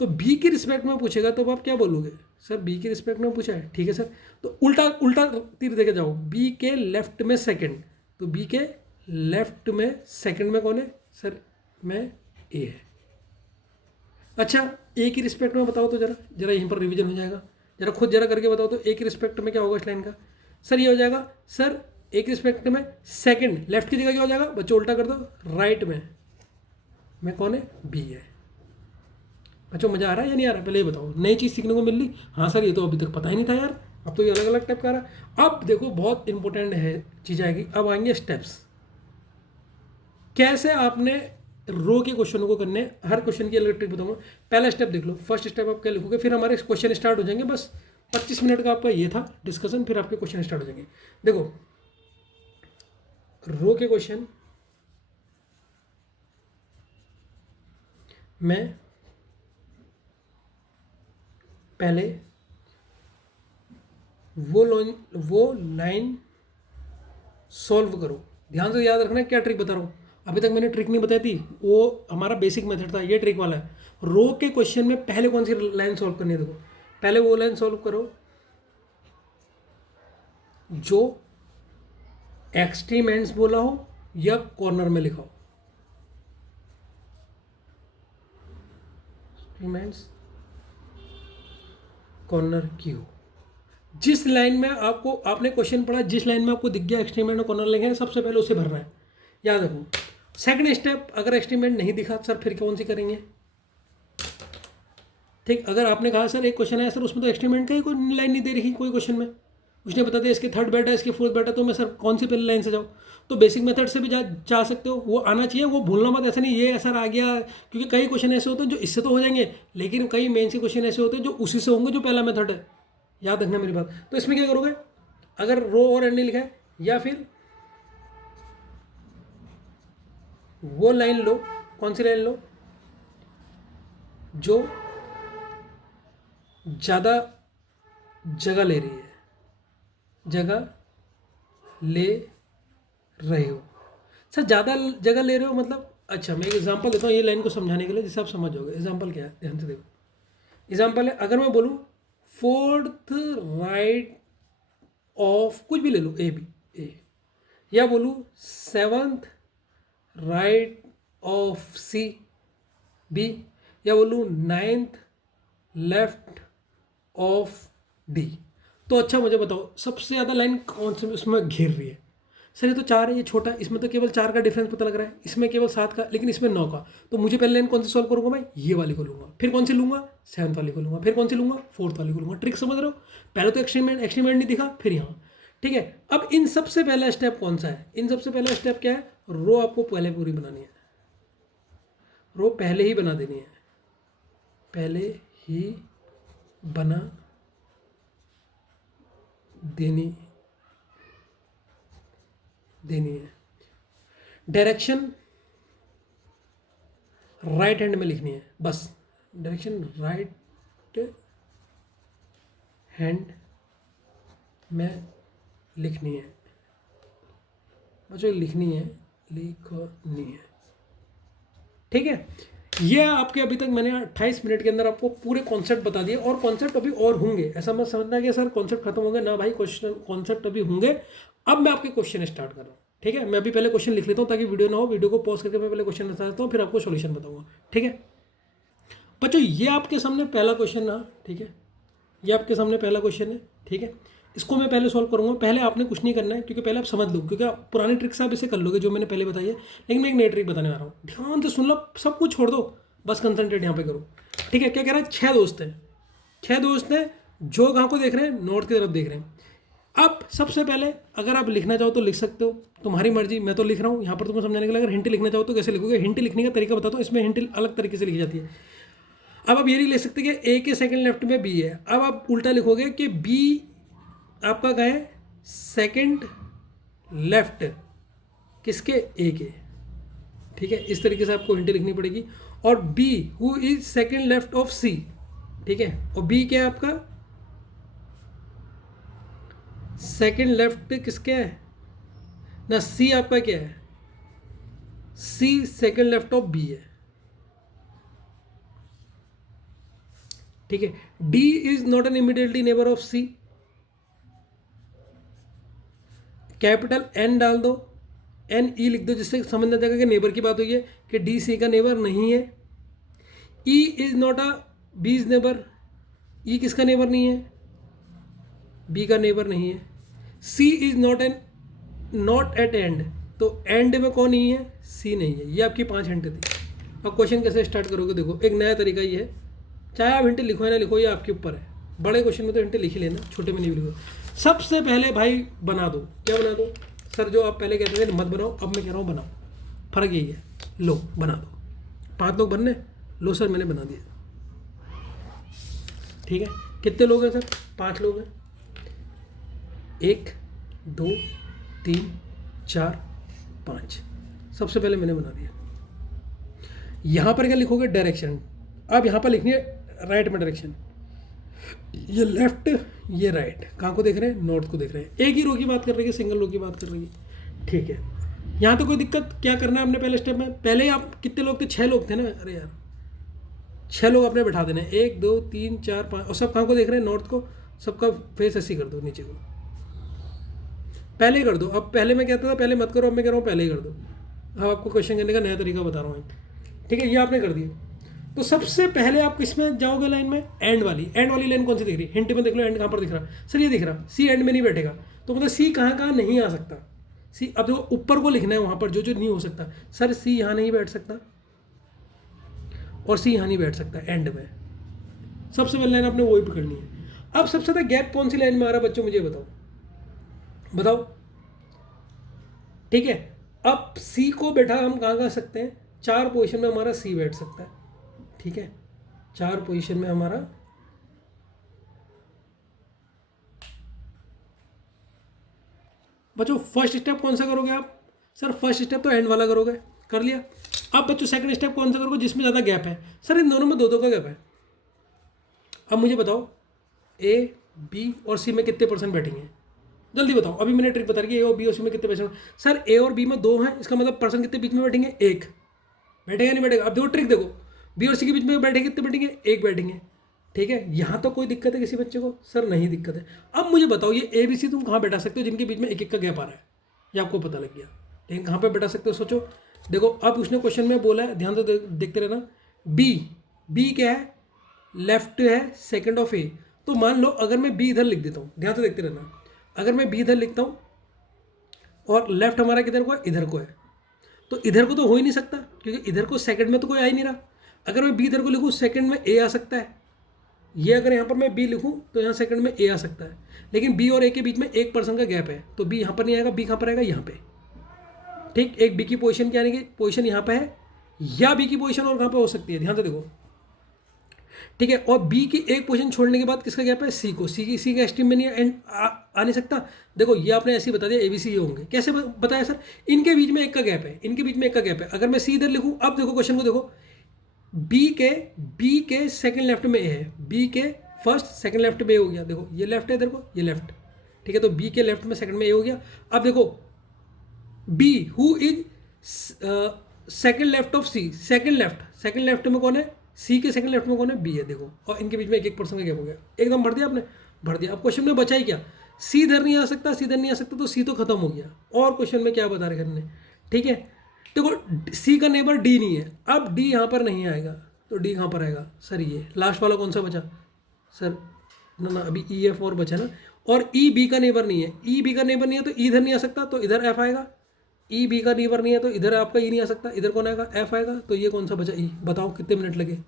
तो बी की रिस्पेक्ट में पूछेगा तो आप क्या बोलोगे? सर बी की रिस्पेक्ट में पूछा है, ठीक है सर। तो उल्टा उल्टा तीर देके जाओ, बी के लेफ्ट में सेकंड, तो बी के लेफ्ट में सेकंड में कौन है सर? में ए है। अच्छा ए की रिस्पेक्ट में बताओ तो जरा जरा यहीं पर रिवीजन हो जाएगा, जरा खुद जरा करके बताओ तो ए की रिस्पेक्ट में क्या होगा इस लाइन का? सर ये हो जाएगा सर ए की रिस्पेक्ट में सेकंड, लेफ्ट की जगह क्या हो जाएगा बच्चों? उल्टा कर दो, राइट में कौन है? बी है। बच्चों मजा आ रहा है या नहीं आ रहा? पहले ये बताओ, नई चीज़ सीखने को मिल रही? हाँ सर ये तो अभी तक पता ही नहीं था यार, अब तो ये अलग अलग टाइप का आ रहा। अब देखो बहुत इंपॉर्टेंट है चीज़ आएगी, अब आएंगे स्टेप्स, कैसे आपने रो के क्वेश्चनों को करने। हर क्वेश्चन की अलग ट्रिक बताऊंगा। पहला स्टेप देख लो, फर्स्ट स्टेप आप क्या लिखोगे, फिर हमारे क्वेश्चन स्टार्ट हो जाएंगे। बस 25 मिनट का आपका ये था डिस्कशन, फिर आपके क्वेश्चन स्टार्ट हो जाएंगे। देखो रो के क्वेश्चन मैं पहले वो लाइन सॉल्व करो। ध्यान से याद रखना क्या ट्रिक बता रहा हूँ, अभी तक मैंने ट्रिक नहीं बताई थी, वो हमारा बेसिक मेथड था, ये ट्रिक वाला है। रो के क्वेश्चन में पहले कौन सी लाइन सॉल्व करनी है? देखो पहले वो लाइन सॉल्व करो जो एक्सट्रीम एंड्स बोला हो या कॉर्नर में लिखा हो। एक्सट्रीम एंड्स कॉर्नर की हो, जिस लाइन में आपको आपने क्वेश्चन पढ़ा, जिस लाइन में आपको दिख गया एक्सट्रीम एंड और कॉर्नर लिखे हैं, सबसे पहले उसे भरना है, याद रखो। सेकंड स्टेप, अगर एक्सट्रीम एंड नहीं दिखा सर फिर कौन सी करेंगे? ठीक, अगर आपने कहा सर एक क्वेश्चन है सर उसमें तो एक्सट्रीम एंड का ही कोई लाइन नहीं दे रही कोई क्वेश्चन में, उसने बता दिया इसके थर्ड बेटा इसके फोर्थ बेटा, तो मैं सर कौन सी पहली लाइन से जाऊँ? तो बेसिक मेथड से भी जा सकते हो, वो आना चाहिए, वो भूलना मत। ऐसा नहीं ये सर आ गया, क्योंकि कई क्वेश्चन ऐसे होते हैं जो इससे तो हो जाएंगे, लेकिन कई मेन से क्वेश्चन ऐसे होते हैं जो उसी से होंगे जो पहला मेथड है। याद रखना मेरी बात। तो इसमें क्या करोगे, अगर रो और एंड नहीं लिखा है, या फिर वो लाइन लो, कौन सी लाइन लो जो ज़्यादा जगह ले रही है, जगह ले रहे हो। सर ज़्यादा जगह ले रहे हो मतलब, अच्छा मैं एक एग्जांपल देता हूँ ये लाइन को समझाने के लिए, जिससे आप समझ जाओगे। एग्जांपल क्या है, ध्यान से देखो। एग्जांपल है, अगर मैं बोलूँ फोर्थ राइट ऑफ, कुछ भी ले लो, ए बी ए, या बोलूँ seventh right of C B, या बोलूँ नाइन्थ लेफ्ट ऑफ डी, तो अच्छा मुझे बताओ सबसे ज़्यादा लाइन कौन से उसमें घेर रही है? सर ये तो 4 है, ये छोटा, इसमें तो केवल 4 का डिफरेंस पता लग रहा है, इसमें केवल 7 का, लेकिन इसमें 9 का। तो मुझे पहले लाइन कौन सी सॉल्व करूंगा मैं? ये वाली को लूंगा, फिर कौन सी लूंगा? 7th वाली को लूंगा, फिर कौन सी लूंगा? 4th वाली को लूंगा। ट्रिक समझ रहे हो? पहले तो एक्सट्रीमेंट नहीं दिखा, फिर यहाँ, ठीक है। अब इन सबसे पहला स्टेप कौन सा है? इन सबसे पहला स्टेप क्या है? रो आपको पहले पूरी बनानी है, रो पहले ही बना देनी है, पहले ही बना देनी है। डायरेक्शन राइट हैंड में लिखनी है, बस डायरेक्शन राइट हैंड में लिखनी है बच्चों, लिखनी है, ठीक है। ये आपके अभी तक मैंने 28 मिनट के अंदर आपको पूरे कॉन्सेप्ट बता दिए, और कॉन्सेप्ट अभी और होंगे, ऐसा मत समझना कि सर कॉन्सेप्ट खत्म हो गए ना भाई, क्वेश्चन कॉन्सेप्ट अभी होंगे। अब मैं आपके क्वेश्चन स्टार्ट कर रहा हूँ, ठीक है। मैं अभी पहले क्वेश्चन लिख लेता हूँ ताकि वीडियो ना हो, वीडियो को पॉज करके मैं पहले क्वेश्चन बता देता हूँ, फिर आपको सोल्यूशन बताऊँगा, ठीक है। बच्चों ये आपके सामने पहला क्वेश्चन रहा, ठीक है, ये आपके सामने पहला क्वेश्चन है, ठीक है। इसको मैं पहले सॉल्व करूँगा, पहले आपने कुछ नहीं करना है, क्योंकि पहले आप समझ लो, क्योंकि आप पुरानी ट्रिक से आप इसे कर लोगे जो मैंने पहले बताई है, लेकिन मैं एक नई ट्रिक बताने आ रहा हूँ। ध्यान से सुन लो, सब कुछ छोड़ दो, बस कंसंट्रेट यहाँ पे करो, ठीक है। क्या कह रहा है? 6 दोस्त हैं, 6 दोस्त हैं जो कहाँ को देख रहे हैं? नॉर्थ की तरफ देख रहे हैं। अब सबसे पहले अगर आप लिखना चाहो तो लिख सकते हो, तुम्हारी मर्जी, मैं तो लिख रहा हूँ यहाँ पर तुम्हें समझाने के लिए। अगर हिंट लिखना चाहो तो कैसे लिखोगे? हिंट लिखने का तरीका बताता हूँ, इसमें हिंट अलग तरीके से लिखी जाती है। अब आप ये नहीं लिख सकते कि ए के सेकंड लेफ्ट में बी है, अब आप उल्टा लिखोगे कि बी आपका क्या है? सेकंड लेफ्ट किसके? ए के, ठीक है। इस तरीके से आपको हिंट लिखनी पड़ेगी। और B who is second left of C, ठीक है। और बी क्या है आपका, सेकंड लेफ्ट किसके है ना, सी आपका क्या है, C second left of B है, ठीक है। D is not an immediately neighbour of C, capital N डाल दो, एन ई लिख दो, जिससे समझ ना जाएगा कि नेबर की बात हुई है, कि डी सी का नेबर नहीं है। E is not a B is neighbour, E किसका नेबर नहीं है, बी का नेबर नहीं है। C is not at end, तो एंड में कौन नहीं है, सी नहीं है। ये आपकी 5 हिंट थी। अब क्वेश्चन कैसे स्टार्ट करोगे, देखो एक नया तरीका ये है, चाहे आप हिंट लिखो या ना लिखो, ये आपके ऊपर है। बड़े क्वेश्चन में तो हिंट लिख ही लेना, छोटे में नहीं लिखो। सबसे पहले भाई बना दो, क्या बना दो सर, जो आप पहले कहते थे मत बनाओ, अब मैं कह रहा हूँ बनाओ, फर्क यही है। लो बना दो, 5 लोग बनने, लो सर मैंने बना दिया, ठीक है। कितने लोग हैं सर, 5 लोग हैं, 1 2 3 4 5, सबसे पहले मैंने बना दिया। यहाँ पर क्या लिखोगे, डायरेक्शन। अब यहाँ पर लिखनी है राइट में डायरेक्शन, ये लेफ्ट ये राइट, कहाँ को देख रहे हैं, नॉर्थ को देख रहे हैं। एक ही रो की बात कर रही है, सिंगल रो की बात कर रही है, ठीक है। यहाँ तो कोई दिक्कत, क्या करना है हमने पहले स्टेप में, पहले ही आप कितने लोग थे, 6 लोग थे ना, अरे यार 6 लोग आपने बैठा देने, 1 2 3 4 5, और सब कहाँ को देख रहे हैं, नॉर्थ को। सबका फेस ऐसी कर दो, नीचे को पहले ही कर दो। अब पहले मैं कहता था पहले मत करो, अब मैं कह रहा हूँ पहले ही कर दो। अब आपको क्वेश्चन करने का नया तरीका बता रहा हूँ, ठीक है। ये आपने कर दिया, तो सबसे पहले आप किसमें जाओगे, लाइन में, एंड वाली लाइन कौन सी दिख रही है, हिंट में देख लो, एंड कहाँ पर दिख रहा, सर ये दिख रहा, सी एंड में नहीं बैठेगा, तो मतलब सी कहाँ कहाँ नहीं आ सकता, सी अब देखो ऊपर को लिखना है, वहाँ पर जो जो नहीं हो सकता, सर सी यहाँ नहीं बैठ सकता और सी यहाँ नहीं बैठ सकता एंड में। सबसे पहले लाइन आपने वही पकड़नी है। अब सबसे ज़्यादा गैप कौन सी लाइन में आ रहा है बच्चों, मुझे बताओ, ठीक है। अब सी को बैठा हम कहाँ कहाँ सकते हैं, 4 पोजीशन में हमारा सी बैठ सकता है, ठीक है। 4 पोजीशन में हमारा बच्चों फर्स्ट स्टेप कौन सा करोगे आप, सर फर्स्ट स्टेप तो एंड वाला करोगे, कर लिया। अब बच्चों सेकंड स्टेप कौन सा करोगे, जिसमें ज़्यादा गैप है, सर इन दोनों में 2-2 का गैप है। अब मुझे बताओ ए बी और सी में कितने परसेंट बैठेंगे, जल्दी बताओ। अभी मैंने ट्रिक बता रही है, ए और बी और सी में कितने परसेंट, सर ए और बी में 2 हैं, इसका मतलब परसेंट कितने बीच में बैठेंगे, 1 बैठेगा नहीं बैठेगा। अब देखो ट्रिक देखो, बी और सी के बीच में बैठेंगे कितने बैठेंगे, 1 बैठेंगे, ठीक है। यहाँ तो कोई दिक्कत है किसी बच्चे को, सर नहीं दिक्कत है। अब मुझे बताओ ये ए बी सी तुम कहाँ बैठा सकते हो जिनके बीच में 1-1 का गैप आ रहा है, ये आपको पता लग गया, लेकिन कहाँ पर बैठा सकते हो सोचो। देखो अब उसने क्वेश्चन में बोला है, ध्यान तो देखते रहना, बी क्या है, लेफ्ट है सेकंड ऑफ ए, तो मान लो अगर मैं बी इधर लिख देता हूँ, ध्यान से देखते रहना, अगर मैं बी इधर लिखता हूँ और लेफ्ट हमारा किधर को है, इधर को है, तो इधर को तो हो ही नहीं सकता क्योंकि इधर को सेकंड में तो कोई आ ही नहीं रहा। अगर मैं बी इधर को लिखूँ सेकंड में ए आ सकता है, ये अगर यहाँ पर मैं बी लिखूँ तो यहाँ सेकंड में ए आ सकता है, लेकिन बी और ए के बीच में 1% का गैप है, तो बी यहाँ पर नहीं आएगा, बी कहाँ पर आएगा, यहाँ पे, ठीक। एक बी की पोजीशन क्या आएगी, पोजीशन यहाँ पे है, या बी की पोजीशन और कहाँ पे हो सकती है, ध्यान से देखो, ठीक है। और बी की एक पोजीशन छोड़ने के बाद किसका गैप है, सी को, सी का एस्ट्रीम में नहीं एंड आ नहीं सकता। देखो ये आपने ऐसे ही बता दिया ए बी सी ये होंगे, कैसे बताया सर, इनके बीच में 1 का गैप है, इनके बीच में 1 का गैप है। अगर मैं सी इधर लिखूँ, अब देखो क्वेश्चन को देखो, बी के सेकंड लेफ्ट में ए है, बी के फर्स्ट सेकंड लेफ्ट में ए हो गया, देखो ये लेफ्ट है इधर को, ये लेफ्ट, ठीक है। तो बी के लेफ्ट में सेकंड में ए हो गया। अब देखो B who is second left of C, second left में कौन है, सी के सेकंड लेफ्ट में कौन है, बी है, देखो, और इनके बीच में 1% का गैप हो गया, एकदम भर दिया आपने, भर दिया। अब क्वेश्चन में बचा ही क्या, सी इधर नहीं आ सकता, सी इधर नहीं आ सकता, तो सी तो खत्म हो गया। और क्वेश्चन में क्या बता रहे हमने, ठीक है। देखो सी का नेबर डी नहीं है, अब डी यहाँ पर नहीं आएगा, तो डी कहाँ पर आएगा, सर ये लास्ट वाला कौन सा बचा, सर ना अभी ई एफ और बचा ना, और ई बी का नेबर नहीं है, ई बी का नेबर नहीं है तो ई इधर नहीं आ सकता, तो इधर एफ आएगा, ई बी का नेबर नहीं है तो इधर आपका ई नहीं आ सकता, इधर कौन आएगा, एफ आएगा, तो ये कौन सा बचा, ई। बताओ कितने मिनट लगे,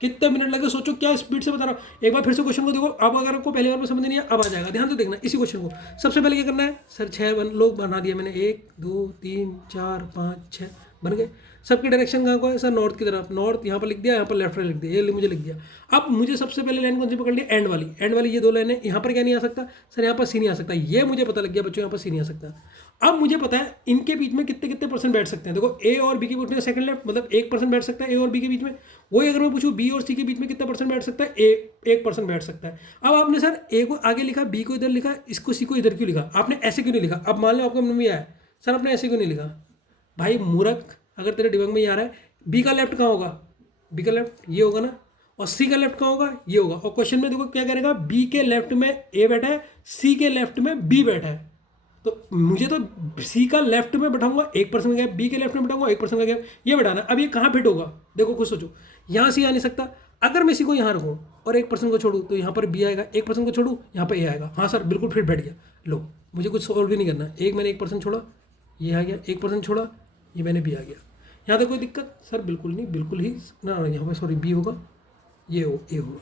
कितने मिनट लगे, सोचो, क्या स्पीड से बता रहा हूँ। एक बार फिर से क्वेश्चन को देखो, अब अगर आपको पहली बार में समझ नहीं आया अब आ जाएगा, ध्यान से देखना इसी क्वेश्चन को। सबसे पहले क्या करना है, सर 6 लोग बना दिए मैंने, 1 2 3 4 5 6 बन गए। सबकी डायरेक्शन कहाँ को है सर, नॉर्थ की तरफ। नॉर्थ यहाँ पर लिख दिया, यहाँ पर लेफ्ट लिख दिया, ये मुझे लिख दिया। अब मुझे सबसे पहले लाइन कौन सी पकड़ ली, एंड वाली। एंड वाली ये दो लाइन है, यहाँ पर क्या नहीं आ सकता सर, यहाँ पर सी नहीं आ सकता। ये मुझे पता लग गया बच्चों, यहाँ पर सी नहीं आ सकता। अब मुझे पता है इनके बीच में कितने कितने परसेंट बैठ सकते हैं। देखो ए और बी के बीच में सेकंड लेफ्ट, मतलब 1% बैठ सकता है ए और बी के बीच में। वही अगर मैं पूछूं बी और सी के बीच में कितना परसेंट बैठ सकता है, ए 1% बैठ सकता है। अब आपने सर ए को आगे लिखा, बी को इधर लिखा, इसको सी को इधर क्यों लिखा, आपने ऐसे क्यों नहीं लिखा। अब मान लो आपको मन में आया सर आपने ऐसे क्यों नहीं लिखा, भाई मूर्ख, अगर तेरे दिमाग में ये आ रहा है बी का लेफ्ट कहाँ होगा, बी का लेफ्ट ये होगा ना, और सी का लेफ्ट कहाँ होगा, ये होगा। और क्वेश्चन में देखो क्या करेगा, बी के लेफ्ट में ए बैठा है, सी के लेफ्ट में बी बैठा है। तो मुझे तो सी का लेफ्ट में बैठाऊंगा 1% का गैप, बी के लेफ्ट में बैठाऊंगा 1% का गैप, ये बैठाना। अब ये कहाँ फिट होगा, देखो खुद सोचो। यहाँ सी आ नहीं सकता, अगर मैं इसी को यहाँ रखूँ और 1% को छोड़ूँ तो यहाँ पर बी आएगा, 1% को छोड़ूँ यहाँ पर ए आएगा। हाँ सर बिल्कुल फिट बैठ गया। लो मुझे कुछ सॉल्व भी नहीं करना, एक मैंने 1% छोड़ा, ये आ गया, 1% छोड़ा, ये मैंने बी आ गया। यहाँ तक कोई दिक्कत सर, बिल्कुल नहीं, बिल्कुल ही ना, यहाँ पर सॉरी बी होगा, ये हो ए होगा।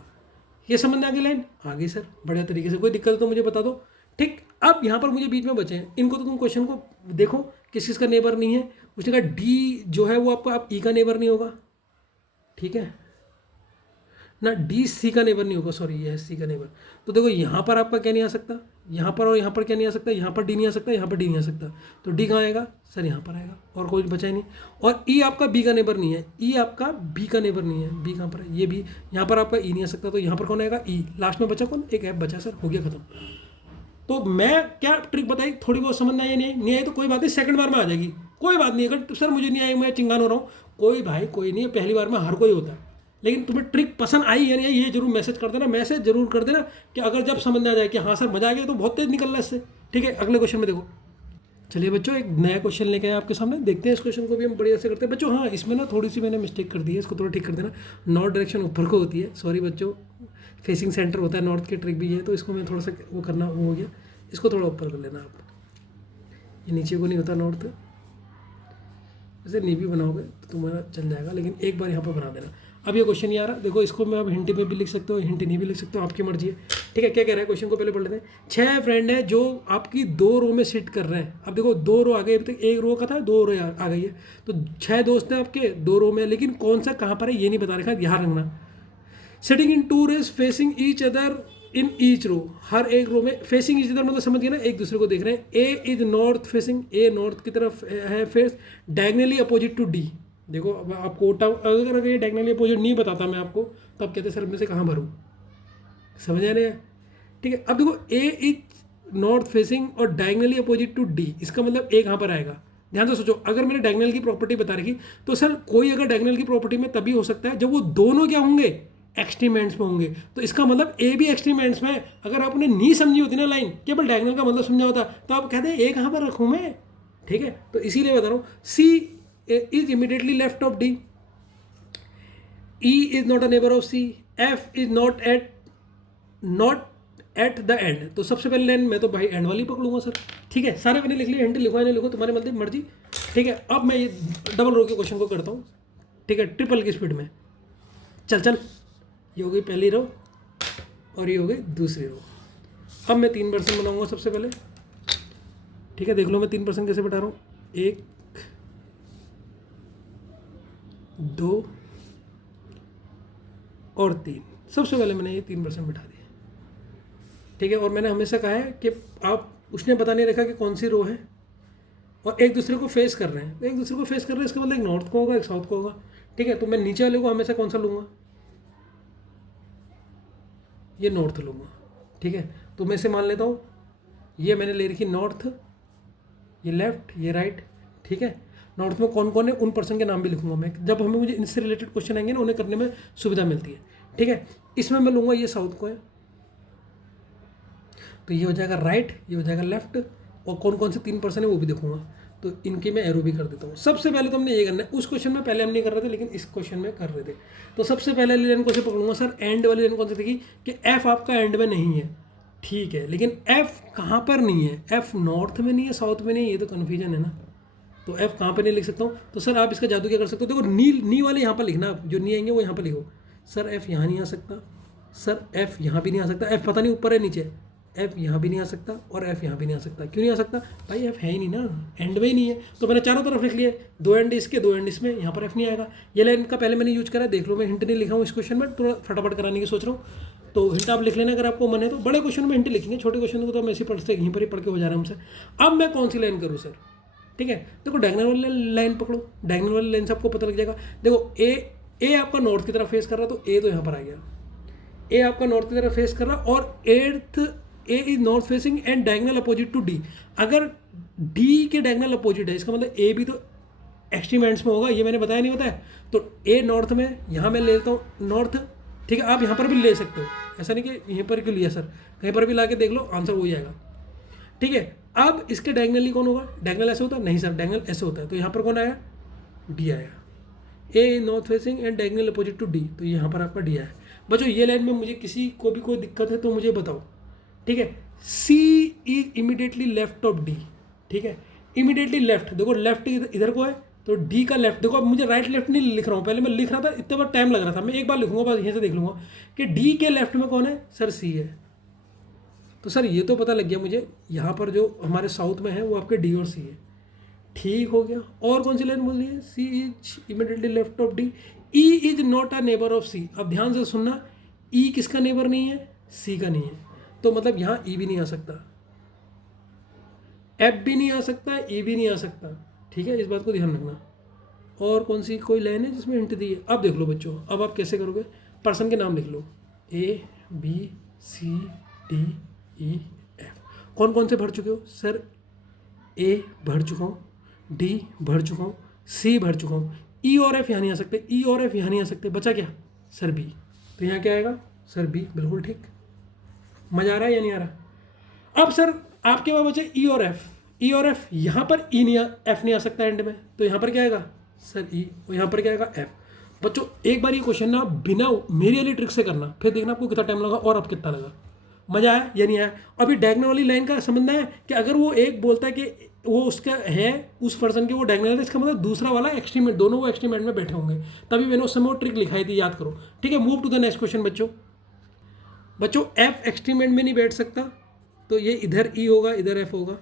ये समझ में आ गई लाइन, आ गई सर बढ़िया तरीके से। कोई दिक्कत तो मुझे बता दो। ठीक, अब यहाँ पर मुझे बीच में बचे हैं, इनको तो तुम क्वेश्चन को देखो किस चीज़ का नेबर नहीं है। उसने कहा डी जो है वो आपका आप ई का नेबर नहीं होगा, ठीक है ना, डी सी का नेबर नहीं होगा, सॉरी ये है सी का नेबर। तो देखो यहाँ पर आपका क्या नहीं आ सकता, यहाँ पर और यहाँ पर क्या नहीं आ सकता, यहाँ पर डी नहीं आ सकता, यहाँ पर डी नहीं आ सकता। तो डी कहाँ आएगा सर, यहाँ पर आएगा, और कोई बचा ही नहीं। और ई आपका बी का नेबर नहीं है, ई आपका बी का नेबर नहीं है, बी कहाँ पर है, ये भी। यहाँ पर आपका ई नहीं आ सकता, तो यहाँ पर कौन आएगा, ई। लास्ट में बचा कौन, एक ऐप बचा सर, हो गया खत्म। तो मैं क्या ट्रिक बताई, थोड़ी बहुत समझ में आई, नहीं आई तो कोई बात नहीं, सेकंड बार में आ जाएगी, कोई बात नहीं। अगर सर मुझे नहीं आई, मैं चिंगान हो रहा हूँ, कोई भाई कोई नहीं, पहली बार में हर कोई होता है। लेकिन तुम्हें ट्रिक पसंद आई या नहीं आई, ये जरूर मैसेज कर देना, मैसेज जरूर कर देना कि अगर जब समझ में आ जाए कि हाँ सर मजा आ गया, तो बहुत तेज निकल रहा है इससे। ठीक है, अगले क्वेश्चन में देखो। चलिए बच्चों, एक नया क्वेश्चन लेके आए आपके सामने, देखते हैं इस क्वेश्चन को भी हम बढ़िया से करते हैं बच्चों। हाँ इसमें ना थोड़ी सी मैंने मिस्टेक कर दी है, इसको थोड़ा ठीक कर देना। नॉर्थ डायरेक्शन ऊपर को होती है, सॉरी बच्चों, फेसिंग सेंटर होता है, नॉर्थ की ट्रिक भी है, तो इसको मैं थोड़ा सा वो करना वो हो गया, इसको थोड़ा ऊपर कर लेना आप। ये नीचे को नहीं होता नॉर्थ, वैसे नी भी बनाओगे तो तुम्हारा चल जाएगा, लेकिन एक बार यहाँ पर बना देना। अब ये क्वेश्चन नहीं आ रहा, देखो इसको मैं अब हिंदी में भी लिख सकते हो, हिंदी नहीं भी लिख सकते हो, आपकी मर्जी है। ठीक है, क्या कह रहा है क्वेश्चन को पहले पढ़ लेते हैं। 6 फ्रेंड है जो आपकी 2 रो में सिट कर रहे हैं। अब देखो 2 रो आ गई, अभी तक 1 रो का था, 2 रो आ गई है, तो 6 दोस्त हैं आपके 2 रो में, लेकिन कौन सा कहाँ पर है ये नहीं बता रखा, ध्यान रखना। Sitting in 2 rows facing each other in each row, हर एक रो में फेसिंग ईच अदर मतलब समझ गए ना, एक दूसरे को देख रहे हैं। A is north facing, A north की तरफ है face, diagonally opposite to D. देखो अब आपको अगर ये डायगनली अपोजिट नहीं बताता मैं आपको, तो आप कहते सर में से कहाँ भरूँ, समझ आ रहे हैं। ठीक है, अब देखो ए इज नॉर्थ फेसिंग और डायगनली अपोजिट टू डी, इसका मतलब ए कहाँ पर आएगा। ध्यान से सोचो, अगर मैंने डायगनल की प्रॉपर्टी बता रखी, तो सर कोई अगर डायगनल की प्रॉपर्टी में तभी हो सकता है जब वो दोनों क्या होंगे, एक्सट्रीम एंड्स में होंगे। तो इसका मतलब ए भी एक्सट्रीम एंड्स में है। अगर आपने नहीं समझी होती ना लाइन, केवल डायगनल का मतलब समझा होता, तो आप कहते हैं ए कहाँ पर रखूँ मैं। ठीक है, तो इसीलिए बता रहा हूँ। C is immediately left of D, E is not a neighbour of C, F is not at the end. तो सबसे पहले लाइन मैं तो भाई एंड वाली पकड़ूंगा सर। ठीक है, सारे मैंने लिख लिए, हिंट लिखो या नहीं लिखो तुम्हारी मर्जी। ठीक है, अब मैं ये डबल रो के क्वेश्चन को करता हूँ। ठीक है, ट्रिपल की स्पीड में, चल ये हो गई पहली रो और ये हो गई दूसरी रो। अब मैं 3% बनाऊंगा सबसे पहले। ठीक है, देख लो मैं 3% कैसे बैठा रहा हूँ, 1 2 और 3। सबसे पहले मैंने ये 3% बैठा दिया। ठीक है, और मैंने हमेशा कहा है कि आप उसने बता नहीं रखा कि कौन सी रो है, और एक दूसरे को फेस कर रहे हैं, तो एक दूसरे को फेस कर रहे हैं, इसका मतलब एक नॉर्थ को होगा एक साउथ को होगा। ठीक है, तो मैं नीचे वाले को हमेशा कौन सा लूँगा, ये नॉर्थ लूँगा। ठीक है, तो मैं इसे मान लेता हूँ, ये मैंने ले रखी नॉर्थ, ये लेफ्ट, ये राइट। ठीक है, नॉर्थ में कौन कौन है उन पर्सन के नाम भी लिखूंगा मैं, जब हमें मुझे इनसे रिलेटेड क्वेश्चन आएंगे ना, उन्हें करने में सुविधा मिलती है। ठीक है, इसमें मैं लूँगा ये साउथ को है, तो ये हो जाएगा राइट, ये हो जाएगा लेफ्ट, और कौन कौन से 3% है वो भी देखूंगा। तो इनकी मैं एरो भी कर देता हूँ। सबसे पहले तो हमने ये करना है, उस क्वेश्चन में पहले हम नहीं कर रहे थे, लेकिन इस क्वेश्चन में कर रहे थे। तो सबसे पहले लाइन कौन से पकड़ूंगा सर, एंड वाली लाइन कौन सी थी कि एफ आपका एंड में नहीं है। ठीक है, लेकिन एफ कहाँ पर नहीं है, एफ नॉर्थ में नहीं है, साउथ में नहीं है, ये तो कन्फ्यूजन है ना। तो एफ कहाँ पर नहीं लिख सकता हूँ, तो सर आप इसका जादू क्या कर सकते हो, देखो नी वाले यहाँ पर लिखना, जो नी आएंगे वो यहाँ पर लिखो। सर एफ यहाँ नहीं आ सकता, सर एफ यहाँ भी नहीं आ सकता, एफ पता नहीं ऊपर है नीचे, एफ यहाँ भी नहीं आ सकता और एफ यहाँ भी नहीं आ सकता। क्यों नहीं आ सकता भाई, एफ है ही नहीं ना, एंड में ही नहीं है। तो मैंने चारों तरफ लिख लिया, 2 एंड इसके 2 एंड इसमें, यहाँ पर एफ नहीं आएगा। ये लाइन का पहले मैंने यूज करा, देख लो मैं हिंट नहीं लिखा हूँ इस क्वेश्चन में, थोड़ा फटाफट कराने की सोच रहा हूँ। तो हिंट आप लिख लेना अगर आपको मन है तो। बड़े क्वेश्चन में हिंट लिखेंगे, छोटे क्वेश्चन को तो हम ऐसे पढ़ते यहीं पर ही पढ़ के हो जा रहा है हमसे। अब मैं कौन सी लाइन करूँ सर, ठीक है, देखो डायगोनल वाली लाइन पकड़ो, डायगोनल वाली लाइन से आपको पता लग जाएगा। देखो ए आपका नॉर्थ की तरफ फेस कर रहा है, तो ए तो यहाँ पर आ गया, ए आपका नॉर्थ की तरफ फेस कर रहा, और एर्थ A is north facing and diagonal opposite to D. अगर डी के डायगोनल अपोजिट है, इसका मतलब ए भी तो एक्सट्रीम एंड्स में होगा, ये मैंने बताया नहीं बताया। तो ए नॉर्थ में, यहाँ मैं ले लेता हूँ नॉर्थ, ठीक है। आप यहाँ पर भी ले सकते हो, ऐसा नहीं कि यहीं पर क्यों लिया सर, कहीं पर भी ला के देख लो, आंसर वही आएगा, ठीक है। अब इसके डायगोनली कौन होगा, डायगोनल ऐसे होता है नहीं सर, डायगोनल ऐसे होता है, तो यहाँ पर कौन आया, डी आया। A north facing and diagonal opposite to D, तो यहाँ पर आपका डी आया। बच्चों ये लाइन में मुझे किसी को भी कोई दिक्कत है तो मुझे बताओ, ठीक है। C is immediately left of D, ठीक है, इमीडिएटली लेफ्ट। देखो लेफ्ट इधर को है तो डी का लेफ्ट, देखो अब मुझे राइट लेफ्ट नहीं लिख रहा हूँ, पहले मैं लिख रहा था इतने बार टाइम लग रहा था, मैं एक बार लिखूंगा बस, यहीं से देख लूंगा कि डी के लेफ्ट में कौन है सर, सी है। तो सर ये तो पता लग गया मुझे, यहाँ पर जो हमारे साउथ में है वो आपके डी और सी है, ठीक हो गया। और कौन सी लाइन बोल रही है, C is immediately left of D, E is not a neighbour of C. अब ध्यान से सुनना, ई किसका नेबर नहीं है, सी का नहीं है, तो मतलब यहाँ ई भी नहीं आ सकता, एफ भी नहीं आ सकता, ई भी नहीं आ सकता, ठीक है, इस बात को ध्यान रखना। और कौन सी कोई लाइन है जिसमें हिंट दी है, अब देख लो बच्चों, अब आप कैसे करोगे, पर्सन के नाम लिख लो, A B C D E F. कौन कौन से भर चुके हो सर, ए भर चुका हूँ, डी भर चुका हूँ, सी भर चुका हूँ, ई और एफ यहाँ नहीं आ सकते, ई और एफ यहाँ नहीं आ सकते, बचा क्या सर बी, तो यहाँ क्या आएगा सर बी, बिल्कुल ठीक। मजा आ रहा है या नहीं आ रहा। अब सर आपके पास बचे ई और एफ, ई और एफ, यहाँ पर ई नहीं एफ नहीं आ सकता एंड में, तो यहाँ पर क्या आएगा सर ई, और यहाँ पर क्या आएगा एफ। बच्चों एक बार ये क्वेश्चन ना बिना मेरी वाली ट्रिक से करना, फिर देखना आपको कितना टाइम लगा और अब कितना लगा। मजा आया या नहीं आया। अभी डायगोनल वाली लाइन का समझना है कि अगर वो एक बोलता है कि वो उसका है उस पर्सन के वो डायगोनल है, इसका मतलब दूसरा वाला एक्सट्रीम एंड, दोनों वो एक्सट्रीम एंड में बैठे होंगे, तभी मैंने उस समय वो ट्रिक लिखाई थी, याद करो, ठीक है। Move to the next question बच्चों एफ एक्सट्रीम एंड में नहीं बैठ सकता, तो ये इधर ई होगा, इधर एफ होगा,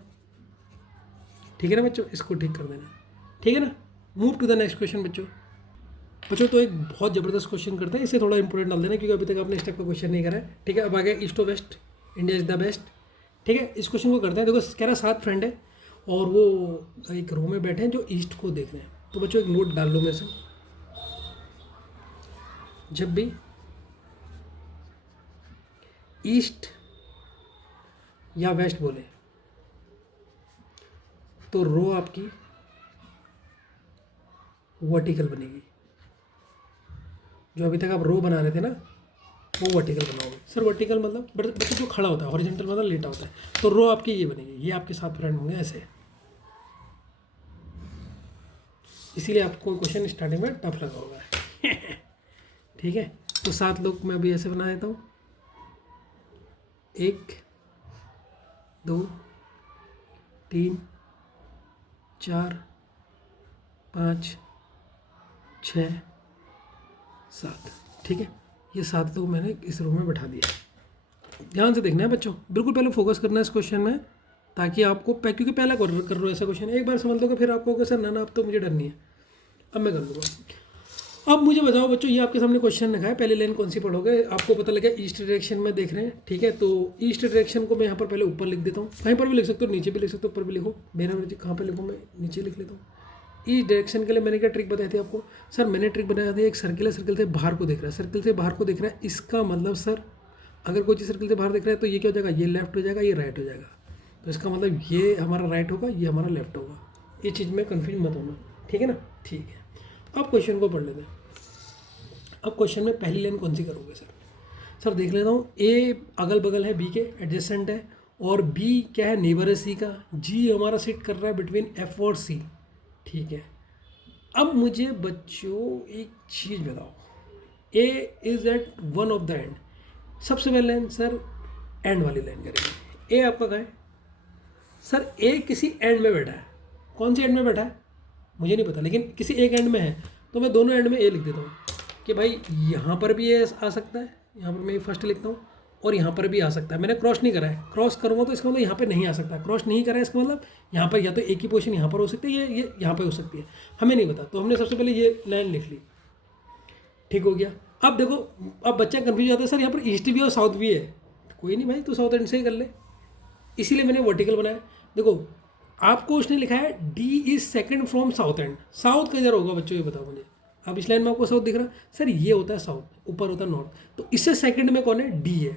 ठीक है ना बच्चों, इसको ठीक कर देना, ठीक है ना। Move to the next question बच्चों तो एक बहुत ज़बरदस्त क्वेश्चन करते हैं, इसे थोड़ा इंपॉर्टेंट डाल देना क्योंकि अभी तक आपने इस टाइप का क्वेश्चन नहीं करा है, ठीक है। अब आ गया ईस्ट और west, India is the best, ठीक है। इस क्वेश्चन को करते हैं। देखो कह रहा 7 फ्रेंड है और वो एक रो में बैठे हैं जो ईस्ट को देख रहे हैं, तो बच्चों एक नोट डाल लो मेरे से, जब भी ईस्ट या वेस्ट बोले तो रो आपकी वर्टिकल बनेगी, जो अभी तक आप रो बना रहे थे ना वो वर्टिकल बनाओगे। सर वर्टिकल मतलब बच्चे जो खड़ा होता है, हॉरिजॉन्टल मतलब लेटा होता है, तो रो आपकी ये बनेगी, ये आपके 7 फ्रेंड होंगे ऐसे। इसीलिए आपको क्वेश्चन स्टार्टिंग में टफ लगा होगा ठीक है। तो 7 लोग मैं अभी ऐसे बना देता हूँ, 1 2 3 4 5 6 7, ठीक है। ये 7 लोग मैंने इस रूम में बैठा दिया। ध्यान से देखना है बच्चों, बिल्कुल पहले फोकस करना है इस क्वेश्चन में, ताकि आपको क्योंकि पहला कर रहे हो ऐसा क्वेश्चन, एक बार समझ लोगे फिर आपको होगा सर ना अब तो मुझे डर नहीं है, अब मैं कर लूँगा। अब मुझे बताओ बच्चों, ये आपके सामने क्वेश्चन रखा है, पहली लाइन कौन सी पढ़ोगे, आपको पता लगा ईस्ट डायरेक्शन में देख रहे हैं, ठीक है। तो ईस्ट डायरेक्शन को मैं यहाँ पर पहले ऊपर लिख देता हूँ, कहीं पर भी लिख सकते हो, नीचे भी लिख सकते हो, ऊपर भी लिखो, मेरा मर्जी कहाँ पर लिखूँ, मैं नीचे लिख लेता हूँ। ईस्ट डायरेक्शन के लिए मैंने क्या ट्रिक बताई थी आपको, सर मैंने ट्रिक बनाया था, एक सर्किल है, सर्किल से बाहर को देख रहा है, सर्किल से बाहर को देख रहा है, इसका मतलब सर अगर कोई चीज़ सर्किल से बाहर देख रहा है तो ये क्या हो जाएगा, ये लेफ्ट हो जाएगा, ये राइट हो जाएगा, तो इसका मतलब ये हमारा राइट होगा, ये हमारा लेफ्ट होगा। ये चीज़ में कन्फ्यूज मत होना, ठीक है ना, ठीक है। अब क्वेश्चन को पढ़ लेते हैं। अब क्वेश्चन में पहली लाइन कौन सी करोगे सर देख लेता हूँ, ए अगल बगल है बी के, एडजेसेंट है, और बी क्या है, नेबर है सी का, जी हमारा सिट कर रहा है बिटवीन एफ और सी, ठीक है। अब मुझे बच्चों एक चीज़ बताओ, A is at one of the end, सबसे पहले लाइन सर एंड वाली लाइन करेंगे। ए आपका कहाँ है सर, ए किसी एंड में बैठा है, कौन सी एंड में बैठा है मुझे नहीं पता, लेकिन किसी एक एंड में है, तो मैं दोनों एंड में ए लिख देता हूँ कि भाई यहाँ पर भी ए आ सकता है, यहाँ पर मैं फर्स्ट लिखता हूँ, और यहाँ पर भी आ सकता है। मैंने क्रॉस नहीं करा है, क्रॉस करूँगा तो इसका मतलब यहाँ पे नहीं आ सकता। क्रॉस नहीं करा है इसका मतलब यहाँ पर या तो एक ही पोजीशन यहाँ पर हो सकती है, ये यहाँ पर हो सकती है, हमें नहीं पता। तो हमने सबसे पहले ये लाइन लिख ली, ठीक हो गया। अब देखो, अब बच्चा कन्फ्यूज आता है, सर यहाँ पर ईस्ट भी और साउथ भी है। कोई नहीं भाई, तो साउथ एंड से ही कर ले, इसीलिए मैंने वर्टिकल बनाया। देखो आपको उसने लिखा है D is second from south and, south का इधर होगा बच्चों, ये बताओ मुझे। अब इस लाइन में आपको साउथ दिख रहा है, सर ये होता है साउथ, ऊपर होता है नॉर्थ, तो इससे सेकंड में कौन है, डी है।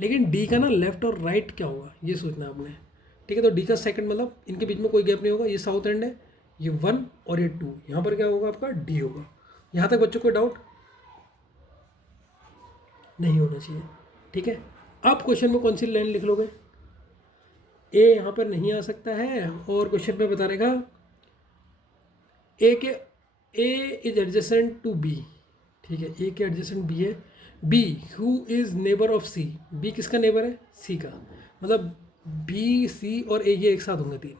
लेकिन डी का ना लेफ्ट और राइट क्या होगा ये सोचना आपने, ठीक है। तो डी का सेकंड मतलब इनके बीच में कोई गैप नहीं होगा, ये साउथ एंड है, ये 1 और ये 2, यहाँ पर क्या होगा आपका डी होगा। यहाँ तक बच्चों को डाउट नहीं होना चाहिए, ठीक है। आप क्वेश्चन में कौन सी लाइन लिख लोगे, ए यहाँ पर नहीं आ सकता है, और क्वेश्चन में बता रहेगा ए के A is adjacent to B, ठीक है। ए के एडजेसेंट बी है, B who is neighbour of C, B किसका नेबर है, सी का, मतलब बी सी और ए ये एक साथ होंगे 3।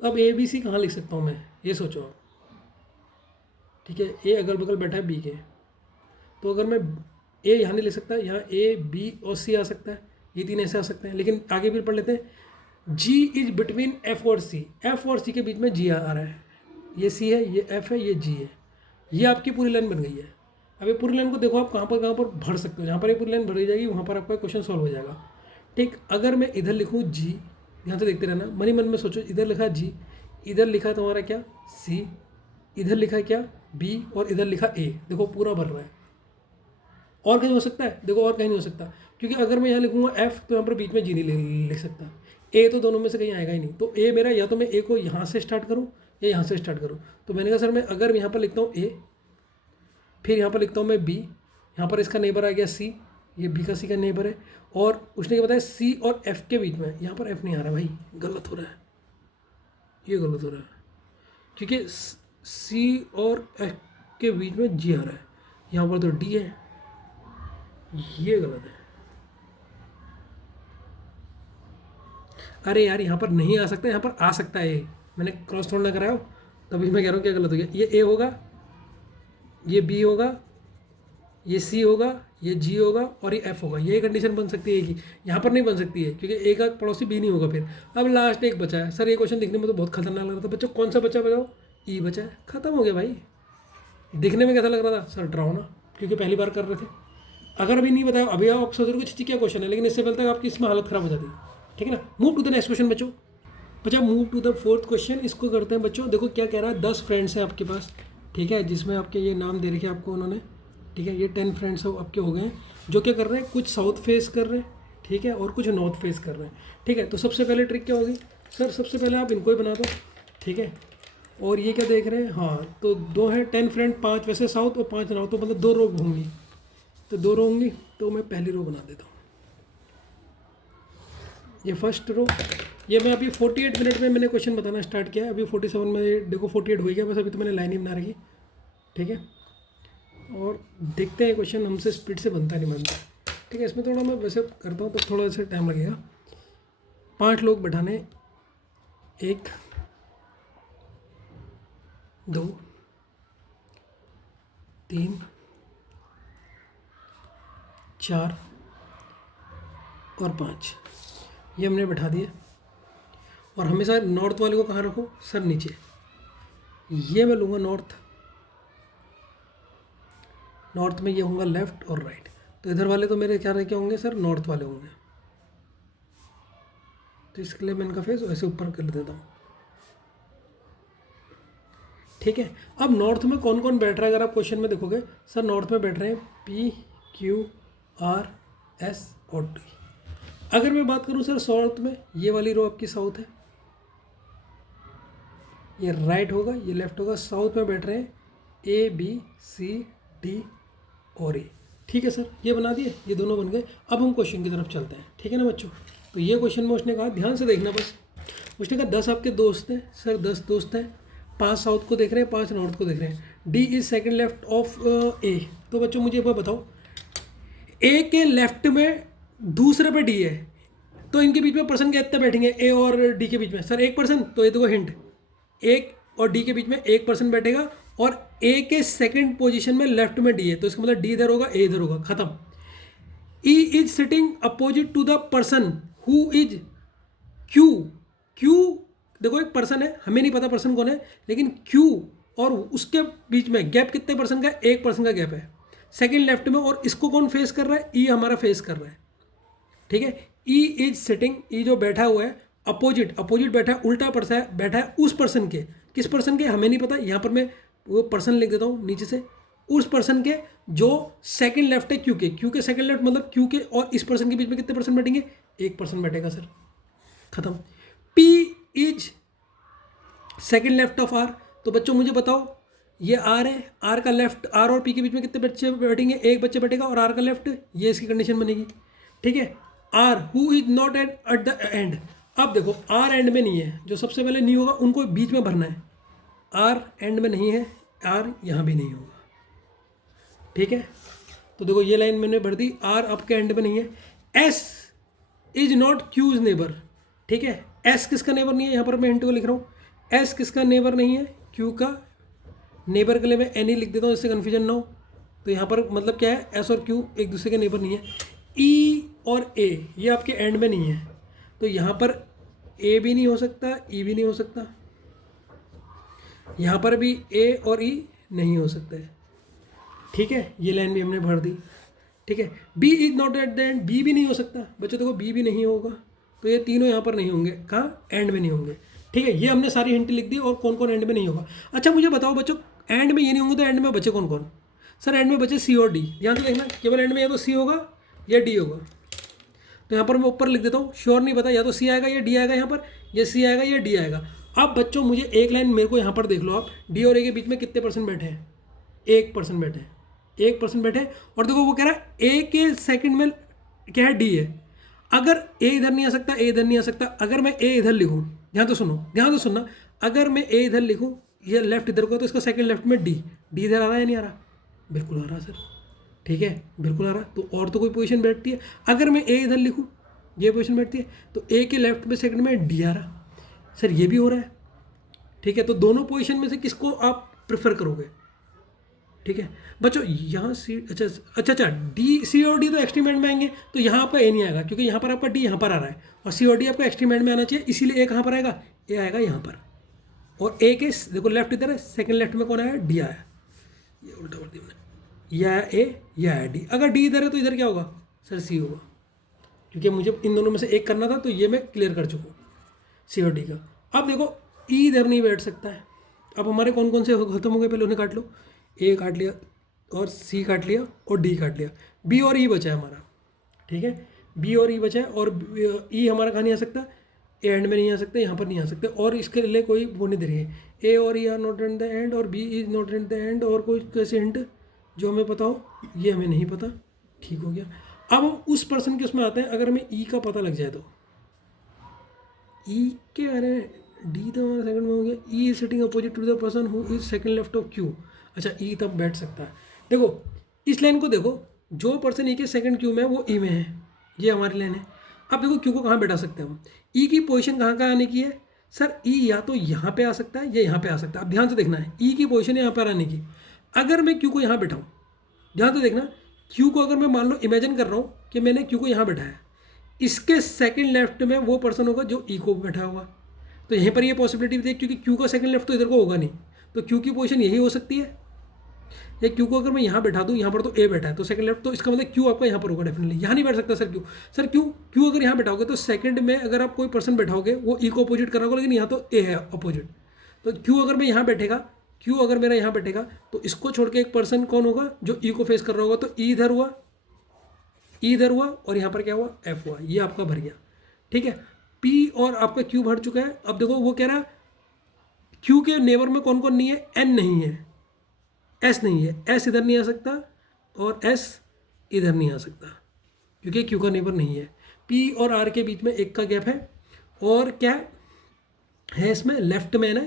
अब ए बी सी कहाँ लिख सकता हूँ मैं, ये सोचो आप, ठीक है। ए अगल बगल बैठा है बी के, तो अगर मैं ए यहाँ नहीं लिख सकता, यहाँ ए बी और सी आ सकता है, ये 3 ऐसे आ सकते हैं। लेकिन आगे भी पढ़ लेते हैं, जी इज बिटवीन एफ और सी, एफ और सी के बीच में जी आ रहा है, ये सी है, ये एफ है, ये जी है, ये आपकी पूरी लाइन बन गई है। अब ये पूरी लाइन को देखो आप कहाँ पर भर सकते हो, जहाँ पर ये पूरी लाइन भरी जाएगी वहाँ पर आपका क्वेश्चन सॉल्व हो जाएगा, ठीक। अगर मैं इधर लिखूँ जी, यहाँ से देखते रहना, मन ही मन में सोचो, इधर लिखा जी, इधर लिखा तुम्हारा क्या सी, इधर लिखा क्या बी, और इधर लिखा ए, देखो पूरा भर रहा है। और कहीं हो सकता है, देखो और कहीं नहीं हो सकता, क्योंकि अगर मैं यहाँ लिखूँगा एफ तो यहाँ पर बीच में जी नहीं लिख सकता, ए तो दोनों में से कहीं आएगा ही नहीं। तो ए मेरा, या तो मैं ए को यहाँ से स्टार्ट करूँ या यहाँ से स्टार्ट करूँ। तो मैंने कहा सर मैं अगर यहाँ पर लिखता हूँ ए, फिर यहाँ पर लिखता हूँ मैं बी, यहाँ पर इसका नेबर आ गया सी, ये बी का सी का नेबर है, और उसने क्या बताया सी और एफ के बीच में, यहाँ पर एफ नहीं आ रहा भाई, गलत हो रहा है, ये गलत हो रहा है, क्योंकि सी और एफ के बीच में जी आ रहा है, यहाँ पर तो डी है, ये गलत है। अरे यार यहाँ पर नहीं आ सकता, यहाँ पर आ सकता है, मैंने क्रॉस थोड़ा ना कराया हो, तभी मैं कह रहा हूँ क्या गलत हो गया। ये ए होगा, ये बी होगा, ये सी होगा, ये जी होगा, और ये एफ होगा, ये कंडीशन बन सकती है कि यहाँ पर नहीं बन सकती है, क्योंकि ए का पड़ोसी बी नहीं होगा। फिर अब लास्ट एक बचा है, सर ये क्वेश्चन दिखने में तो बहुत खतरनाक लग रहा था बच्चों, कौन सा बचा बताओ, ई बचा है, खत्म हो गया भाई। दिखने में कैसा लग रहा था, सर डरावना, क्योंकि पहली बार कर रहे थे। अगर अभी नहीं बताया, अभी आप सोच रहे हो कि क्या क्वेश्चन है, लेकिन इससे पहले तक आपकी इसमें हालत खराब हो जाती है, ठीक है ना। Move to the next question बच्चों। बच्चा move to the fourth question, इसको करते हैं बच्चों। देखो क्या कह रहा है, 10 फ्रेंड्स हैं आपके पास, ठीक है, जिसमें आपके ये नाम दे रखे आपको उन्होंने, ठीक है। ये 10 फ्रेंड्स आपके हो गए, जो क्या कर रहे हैं, कुछ साउथ फेस कर रहे हैं, ठीक है, और कुछ नॉर्थ फेस कर रहे हैं, ठीक है। तो सबसे पहले ट्रिक क्या होगी, सर सबसे पहले आप इनको ही बना दो, ठीक है। और ये क्या देख रहे हैं, हाँ तो 2 हैं 10 फ्रेंड, 5 वैसे साउथ और 5 नॉर्थ, तो मतलब 2 रो होंगी, तो 2 रो होंगी, तो मैं पहली रो बना देता हूँ, ये फर्स्ट रो। ये मैं अभी 48 मिनट में मैंने क्वेश्चन बताना स्टार्ट किया है, अभी 47 में देखो 48 हो गया, बस अभी तो मैंने लाइन ही बना रखी, ठीक है। और देखते हैं क्वेश्चन हमसे स्पीड से बनता नहीं बनता, ठीक है। इसमें थोड़ा मैं वैसे करता हूँ तो थोड़ा सा टाइम लगेगा। 5 लोग बैठाने, 1 2 3 4 और 5, ये हमने बैठा दिए। और हमेशा नॉर्थ वाले को कहाँ रखो, सर नीचे, ये मैं लूँगा नॉर्थ, नॉर्थ में ये होंगे लेफ़्ट और राइट, तो इधर वाले तो मेरे क्या रखे होंगे सर, नॉर्थ वाले होंगे, तो इसके लिए मैं इनका फेस ऐसे ऊपर कर देता हूँ, ठीक है। अब नॉर्थ में कौन कौन बैठ रहा है, अगर आप क्वेश्चन में देखोगे, सर नॉर्थ में बैठ रहे हैं पी क्यू आर एस और टी। अगर मैं बात करूँ सर साउथ में, ये वाली रो आपकी साउथ है, ये राइट होगा, ये लेफ्ट होगा। साउथ में बैठ रहे हैं ए बी सी डी और ए, ठीक है सर, ये बना दिए, ये दोनों बन गए। अब हम क्वेश्चन की तरफ चलते हैं, ठीक है ना बच्चों। तो ये क्वेश्चन में उसने कहा, ध्यान से देखना बस, उसने कहा 10 आपके दोस्त हैं, सर 10 दोस्त हैं, 5 साउथ को देख रहे हैं, 5 नॉर्थ को देख रहे हैं, D is second left of A. तो बच्चों मुझे एक बार बताओ, ए के लेफ्ट में दूसरे पे डी है, तो इनके बीच में पर्सन कितने बैठेंगे, ए और डी के बीच में, सर 1 पर्सन, तो ये देखो हिंट, 1 और डी के बीच में 1 पर्सन बैठेगा, और ए के सेकंड पोजीशन में लेफ्ट में डी है, तो इसका मतलब डी इधर होगा, ए इधर होगा, खत्म। E is sitting opposite to the person who is Q. Q देखो एक पर्सन है, हमें नहीं पता पर्सन कौन है, लेकिन क्यू और उसके बीच में गैप कितने पर्सन का है? 1 पर्सन का गैप है सेकंड लेफ्ट में। और इसको कौन फेस कर रहा है? ई हमारा फेस कर रहा है, ठीक है। ई इज सिटिंग, ई जो बैठा हुआ है अपोजिट, अपोजिट बैठा है, उल्टा पर्सन है, बैठा है उस पर्सन के। किस पर्सन के? हमें नहीं पता। यहाँ पर मैं वो पर्सन लिख देता हूँ नीचे से, उस पर्सन के जो सेकंड लेफ्ट है क्यू के। क्यू के सेकंड लेफ्ट मतलब क्यू के और इस पर्सन के बीच में कितने पर्सन बैठेंगे? 1 पर्सन बैठेगा सर, खत्म। P is second left of R. तो बच्चों मुझे बताओ, ये आर है, आर का लेफ्ट, आर और पी के बीच में कितने बच्चे बैठेंगे? 1 बच्चे बैठेगा। और आर का लेफ्ट, ये इसकी कंडीशन बनेगी, ठीक है। R who is not at the end. अब देखो आर एंड में नहीं है, जो सबसे पहले नहीं होगा उनको बीच में भरना है। आर एंड में नहीं है, आर यहाँ भी नहीं होगा, ठीक है। तो देखो ये लाइन मैंने भर दी, आर आपके एंड में नहीं है। S is not Q's neighbour, ठीक है। एस किसका नेबर नहीं है? यहाँ पर मैं हिंट को लिख रहा हूँ, एस किसका नेबर नहीं है? क्यू का। नेबर के लिए मैं एन ही लिख देता हूँ जिससे कन्फ्यूजन ना हो। तो यहाँ पर मतलब क्या है, एस और क्यू एक दूसरे के नेबर नहीं है। ई और ए ये आपके एंड में नहीं है, तो यहाँ पर ए भी नहीं हो सकता, ई भी नहीं हो सकता, यहाँ पर भी ए और ई नहीं हो सकता है, ठीक है। ये लाइन भी हमने भर दी, ठीक है। B is not at the end, B भी नहीं हो सकता बच्चों, देखो बी भी नहीं होगा। तो ये तीनों यहाँ पर नहीं होंगे, कहाँ? एंड में नहीं होंगे, ठीक है। ये हमने सारी हिंट लिख दी और कौन कौन एंड में नहीं होगा। अच्छा मुझे बताओ बच्चों, एंड में ये नहीं होंगे तो एंड में बचे कौन कौन? सर एंड में बचे सी और डी। ध्यान से देखना, केवल एंड में या तो सी होगा या डी होगा। तो यहाँ पर मैं ऊपर लिख देता हूँ, श्योर नहीं पता, या तो सी आएगा या डी आएगा, यहाँ पर या सी आएगा या डी आएगा। अब बच्चों मुझे एक लाइन मेरे को यहाँ पर देख लो आप, डी और ए के बीच में कितने पर्सन बैठे हैं? 1 पर्सन बैठे हैं, 1 पर्सन बैठे। और देखो वो कह रहा है ए के सेकंड में क्या है? डी है। अगर ए इधर नहीं आ सकता, ए इधर नहीं आ सकता, अगर मैं ए इधर लिखूँ, ध्यान तो सुनो, ध्यान तो सुनना, अगर मैं ए इधर लिखूँ, ये लेफ्ट इधर को, तो इसका सेकंड लेफ्ट में डी, डी इधर आ रहा है या नहीं आ रहा? बिल्कुल आ रहा सर, ठीक है, बिल्कुल आ रहा। तो और तो कोई पोजीशन बैठती है? अगर मैं ए इधर लिखूँ, ये पोजीशन बैठती है, तो ए के लेफ्ट में सेकंड में डी आ रहा, सर ये भी हो रहा है, ठीक है। तो दोनों पोजीशन में से किसको आप प्रेफर करोगे? ठीक है बच्चों, यहाँ सी, अच्छा डी, सी और डी तो एक्सट्रीम एंड में आएंगे, तो यहाँ आपका ए नहीं आएगा, क्योंकि यहाँ पर आपका डी यहाँ पर आ रहा है और सी और डी आपका एक्सट्रीम एंड में आना चाहिए, इसीलिए ए कहाँ पर आएगा? ए आएगा यहाँ पर। और ए के देखो लेफ्ट इधर है, सेकंड लेफ्ट में कौन आया? डी आया, ये उल्टा कर दिया हमने, ये आया ए, ये आया डी। अगर डी इधर है तो इधर क्या होगा? सर सी होगा, क्योंकि मुझे इन दोनों में से एक करना था, तो ये मैं क्लियर कर चुका हूँ, सी और डी का। अब देखो ई इधर नहीं बैठ सकता है। अब हमारे कौन कौन से खत्म हो गए? पहले उन्हें काट लो, ए काट लिया और सी काट लिया और डी काट लिया, बी और ई बचा है हमारा, ठीक है। बी और ई बचा है, और ई हमारा कहाँ नहीं आ सकता? ए एंड में नहीं आ सकता, यहाँ पर नहीं आ सकते, और इसके लिए कोई वो नहीं दे रही है। ए और E are not at the end और B is not at the end, और कोई कैसे हिंट जो हमें पता हो? ये हमें नहीं पता, ठीक हो गया। अब हम उस पर्सन के उसमें आते हैं, अगर हमें ई का पता लग जाए तो ई के बारे में, डी तो हमारा सेकंड में हो गया। E is sitting opposite to the person who is second left of Q. अच्छा ई तब बैठ सकता है। देखो इस लाइन को देखो, जो पर्सन ई के सेकंड क्यू में है वो ई में है, ये हमारी लाइन है। अब देखो क्यू को कहाँ बैठा सकते हैं हम? ई की पोजीशन कहाँ कहाँ आने की है? सर ई या तो यहाँ पे आ सकता है या यहाँ पे आ सकता है। अब ध्यान से देखना है, ई की पोजीशन यहाँ पर आने की। अगर मैं क्यू को यहाँ बैठाऊँ, ध्यान से देखना, क्यू को अगर मैं मान लो इमेजिन कर रहा हूँ कि मैंने क्यू को यहाँ बैठाया, इसके सेकंड लेफ्ट में वो पर्सन होगा जो ई को बैठा होगा। तो यहीं पर ये पॉसिबिलिटी भी देख, क्योंकि क्यू का सेकंड लेफ्ट तो इधर को होगा नहीं, तो क्यू की पोजीशन यही हो सकती है। या क्यू को अगर मैं यहाँ बैठा दूँ, यहाँ पर तो ए बैठा है, तो सेकंड लेफ्ट, तो इसका मतलब क्यू आपका यहाँ पर होगा डेफिनेटली। यहाँ नहीं बैठ सकता सर क्यू, सर क्यू अगर यहाँ बैठाओगे तो सेकंड में अगर आप कोई पर्सन बैठाओगे वो ई को अपोजिट कर रहा होगा, लेकिन यहाँ तो ए है अपोजिट। तो क्यू अगर मैं यहाँ बैठेगा, क्यू अगर मेरा यहाँ बैठेगा, तो इसको छोड़ के एक पर्सन कौन होगा जो ई को फेस कर रहा होगा, तो ई इधर हुआ, ई इधर हुआ, और यहाँ पर क्या हुआ? एफ हुआ। ये आपका भर गया, ठीक है। पी और आपका क्यू भर चुका है। अब देखो वो कह रहा है क्यू के नेबर में कौन कौन नहीं है? एन नहीं है, एस नहीं है, एस इधर नहीं आ सकता और एस इधर नहीं आ सकता, क्योंकि क्यू का नेबर नहीं है। पी और आर के बीच में 1 का गैप है, और क्या है इसमें? लेफ्ट में है ना,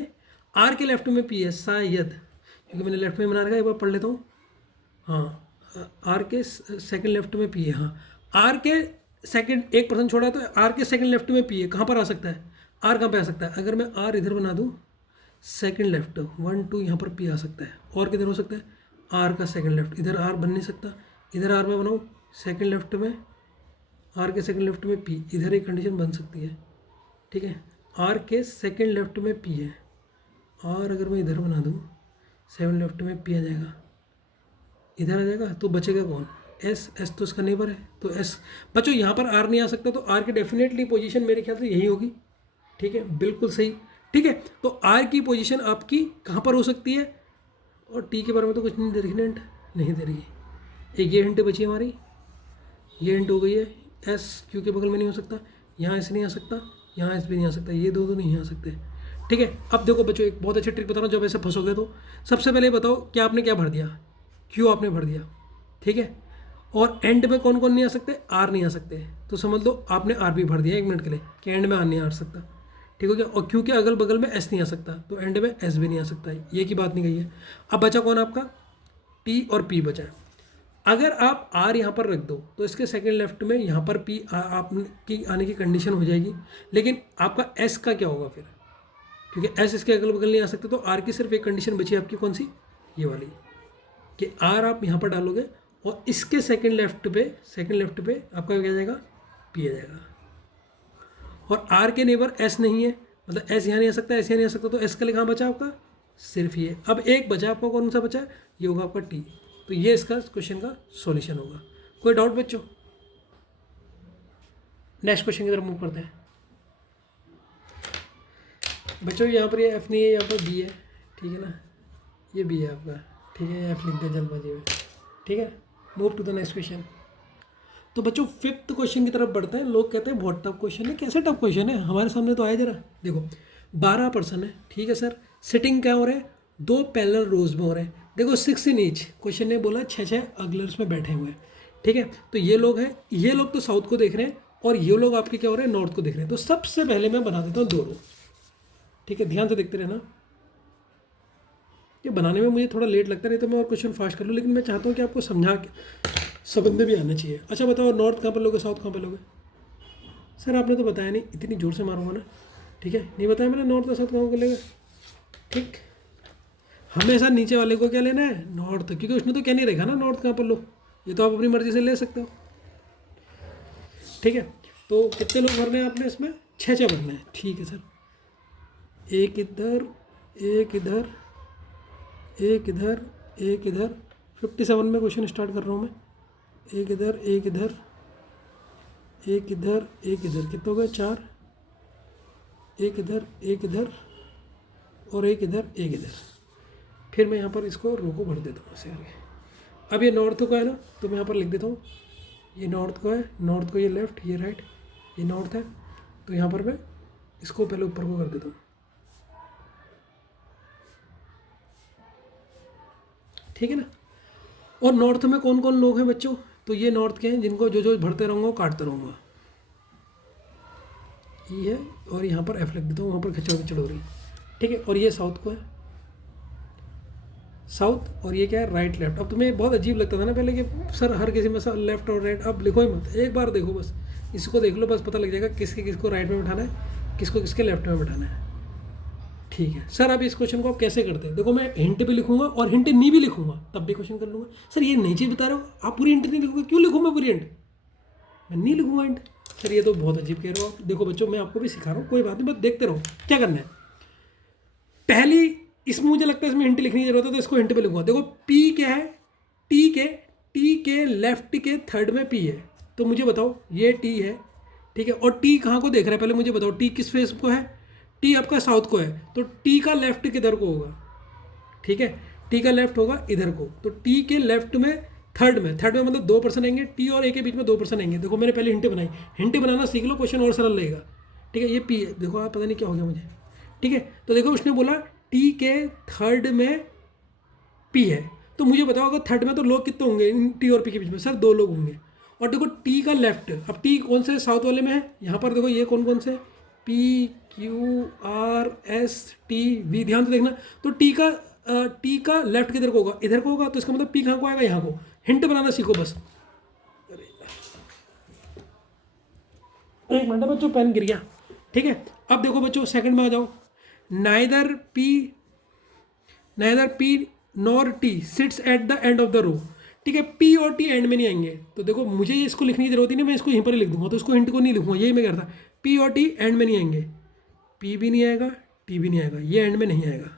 आर के लेफ्ट में पी है शायद, क्योंकि मैंने लेफ्ट में बना रखा है, एक बार पढ़ लेता हूँ। हाँ, आर के सेकंड लेफ्ट में पी है। हाँ, आर के सेकंड, एक पर्सन छोड़ा तो आर के सेकंड लेफ्ट में पी है। कहाँ पर आ सकता है? आर कहाँ पे आ सकता है? अगर मैं आर इधर बना दूँ, सेकंड लेफ्ट 1 2 यहाँ पर पी आ सकता है। और किधर हो सकता है? आर का सेकंड लेफ्ट, इधर आर बन नहीं सकता, इधर आर में बनाऊँ सेकंड लेफ्ट में, आर के सेकंड लेफ्ट में पी, इधर एक कंडीशन बन सकती है, ठीक है। आर के सेकंड लेफ्ट में पी है, और अगर मैं इधर बना दूँ, सेवन लेफ्ट में पी आ जाएगा, इधर आ जाएगा, तो बचेगा कौन, एस। एस तो इसका नेबर है, तो एस। बच्चों यहाँ पर आर नहीं आ सकता, तो आर की डेफिनेटली पोजीशन मेरे ख्याल से यही होगी, ठीक है, बिल्कुल सही, ठीक है। तो आर की पोजीशन आपकी कहाँ पर हो सकती है, और टी के बारे में तो कुछ नहीं दे रही हिंट, नहीं दे रही है। एक ये हिंट बची हमारी, ये हिंट हो गई है, एस क्यू के बगल में नहीं हो सकता, यहाँ एस नहीं आ सकता, यहाँ एस भी नहीं आ सकता, ये दो तो नहीं आ सकते, ठीक है। अब देखो बच्चों, एक बहुत अच्छी ट्रिक बता रहा हूँ, जब ऐसे फंसोगे तो सबसे पहले बताओ कि आपने क्या भर दिया, क्यू आपने भर दिया, ठीक है। और एंड में कौन कौन नहीं आ सकते, आर नहीं आ सकते, तो समझ लो आपने आर भी भर दिया एक मिनट के लिए कि एंड में आर नहीं आ सकता, ठीक हो गया। और क्यू के अगल बगल में एस नहीं आ सकता, तो एंड में एस भी नहीं आ सकता, ये की बात नहीं गई है। अब बचा कौन आपका, टी और पी बचा। अगर आप आर यहाँ पर रख दो तो इसके सेकंड लेफ्ट में यहाँ पर पी आप की आने की कंडीशन हो जाएगी, लेकिन आपका एस का क्या होगा फिर, क्योंकि एस इसके अगल बगल नहीं आ सकते, तो आर की सिर्फ एक कंडीशन बची आपकी, कौन सी, ये वाली, कि आर आप यहाँ पर डालोगे और इसके सेकंड लेफ्ट पे आपका क्या जाएगा, पी आ जाएगा। और आर के नेबर एस नहीं है, मतलब एस यहाँ नहीं आ सकता, एस यहाँ नहीं आ सकता, तो एस का कहाँ बचा आपका, सिर्फ ये। अब एक बचा आपका, कौन सा बचा, ये होगा आपका टी। तो ये इसका क्वेश्चन का सॉल्यूशन होगा। कोई डाउट बच्चों? नेक्स्ट क्वेश्चन की तरफ मूव करते हैं बच्चों। यहाँ पर ये एफ नहीं है, यहाँ पर बी है, ठीक है ना, ये बी है आपका, ठीक है, एफ लिख दिया जल्दबाजी में, ठीक है। Move to the next question. तो बच्चों फिफ्थ क्वेश्चन की तरफ बढ़ते हैं। लोग कहते हैं बहुत टफ क्वेश्चन है, कैसे टफ क्वेश्चन है, हमारे सामने तो आया जरा। देखो 12 पर्सन है, ठीक है सर, सिटिंग क्या हो रहे हैं, 2 पैरेलल रोज में हो रहे हैं। देखो 6 इन ईच, क्वेश्चन ने बोला 6 अगलर्स में बैठे हुए हैं, ठीक है। तो ये लोग हैं, ये लोग तो साउथ को देख रहे हैं और ये लोग आपके क्या हो रहे हैं, नॉर्थ को देख रहे हैं। तो सबसे पहले मैं बना देता हूँ 2 रो, ठीक है, ध्यान से देखते रहना। ये बनाने में मुझे थोड़ा लेट लगता है, नहीं तो मैं और क्वेश्चन फास्ट कर लूँ, लेकिन मैं चाहता हूँ कि आपको समझा के सबंध भी आना चाहिए। अच्छा बताओ, नॉर्थ कहाँ पर लोगे, साउथ कहाँ पर लोगे? सर आपने तो बताया नहीं, इतनी जोर से मारूंगा ना, ठीक है, नहीं बताया मैंने नॉर्थ और साउथ कहाँ को लेगा, ठीक। हमेशा नीचे वाले को क्या लेना है, नॉर्थ, क्योंकि उसने तो क्या नहीं रखा ना नॉर्थ कहाँ पर लो, ये तो आप अपनी मर्जी से ले सकते हो, ठीक है। तो कितने लोग भरने हैं आपने इसमें, 6 भरने हैं, ठीक है सर। एक इधर, एक इधर, एक इधर, एक इधर, 57 में क्वेश्चन स्टार्ट कर रहा हूँ मैं। एक इधर, एक इधर, एक इधर, एक इधर, कितने हो गए, 4, एक इधर, एक इधर, और एक इधर, एक इधर। फिर मैं यहाँ पर इसको रो को भर देता हूँ ऐसे आगे। अब ये नॉर्थ को है ना, तो मैं यहाँ पर लिख देता हूँ, ये नॉर्थ को है, नॉर्थ को ये लेफ्ट, ये राइट, ये नॉर्थ है, तो यहाँ पर मैं इसको पहले ऊपर को कर देता हूँ, ठीक है ना। और नॉर्थ में कौन कौन लोग हैं बच्चों, तो ये नॉर्थ के हैं जिनको जो जो भरते रहूँगा वो काटते रहूँगा, ये है, और यहाँ पर एफ लिख देता हूँ, वहाँ पर खिचड़ खिचड़ हो रही, ठीक है। और ये साउथ को है, साउथ, और ये क्या है, राइट लेफ्ट। अब तुम्हें बहुत अजीब लगता था ना पहले कि सर हर किसी में लेफ्ट और राइट, अब लिखो ही मत, एक बार देखो बस, इसको देख लो बस, पता लग जाएगा किसके किसको राइट में बिठाना है, किसको किसके लेफ्ट में बिठाना है, ठीक है सर। अब इस क्वेश्चन को आप कैसे करते हैं, देखो मैं हिंट भी लिखूंगा और हिंट नहीं भी लिखूंगा तब भी क्वेश्चन कर लूँगा। सर ये नई चीज़ बता रहे हो आप, पूरी हिंट नहीं लिखोगे, क्यों लिखूँ मैं पूरी हिंट, मैं नहीं लिखूंगा हिंट। सर ये तो बहुत अजीब कह रहे हो आप। देखो बच्चों मैं आपको भी सिखा रहा हूँ, कोई बात नहीं, बस देखते रहो क्या करना है। पहली इसमें मुझे लगता है इसमें हिंट लिखने की जरूरत है, तो इसको हिंट पे लिखूंगा। देखो पी क्या है, टी के लेफ्ट के थर्ड में पी है, तो मुझे बताओ ये टी है, ठीक है। और टी कहाँ को देख रहा है, पहले मुझे बताओ टी किस फेस को है, टी आपका साउथ को है, तो टी का लेफ्ट किधर को होगा, ठीक है, टी का लेफ्ट होगा इधर को। तो टी के लेफ्ट में थर्ड में मतलब 2 पर्सन आएंगे, टी और ए के बीच में 2 पर्सन आएंगे। देखो मैंने पहले हिंट बनाई, हिंट बनाना सीख लो, क्वेश्चन और सरल रहेगा, ठीक है। ये पी है, देखो आप पता नहीं क्या हो गया मुझे, ठीक है। तो देखो उसने बोला टी के थर्ड में पी है, तो मुझे बताओ अगर थर्ड में तो लोग कितने होंगे इन टी और पी के बीच में, सर 2 लोग होंगे। और देखो टी का लेफ्ट, अब टी कौन से साउथ वाले में है, यहाँ पर देखो ये कौन कौन से, P Q R S T V, ध्यान से देखना। तो टी का लेफ्ट किधर को होगा, इधर को होगा, तो इसका मतलब पी कहाँ को आएगा, यहाँ को। हिंट बनाना सीखो बस। एक मिनट बच्चों, पेन गिर गया, ठीक है। अब देखो बच्चों सेकंड में आ जाओ। Neither P nor T sits at the end of the row. ठीक है, पी और टी एंड में नहीं आएंगे, तो देखो मुझे इसको लिखने की जरूरत ही नहीं, मैं इसको यहीं पर ही लिख दूंगा, तो इसको हिंट को नहीं लिखूंगा, यही मैं करता। पी और टी एंड में नहीं आएंगे, पी भी नहीं आएगा, टी भी नहीं आएगा, ये एंड में नहीं आएगा,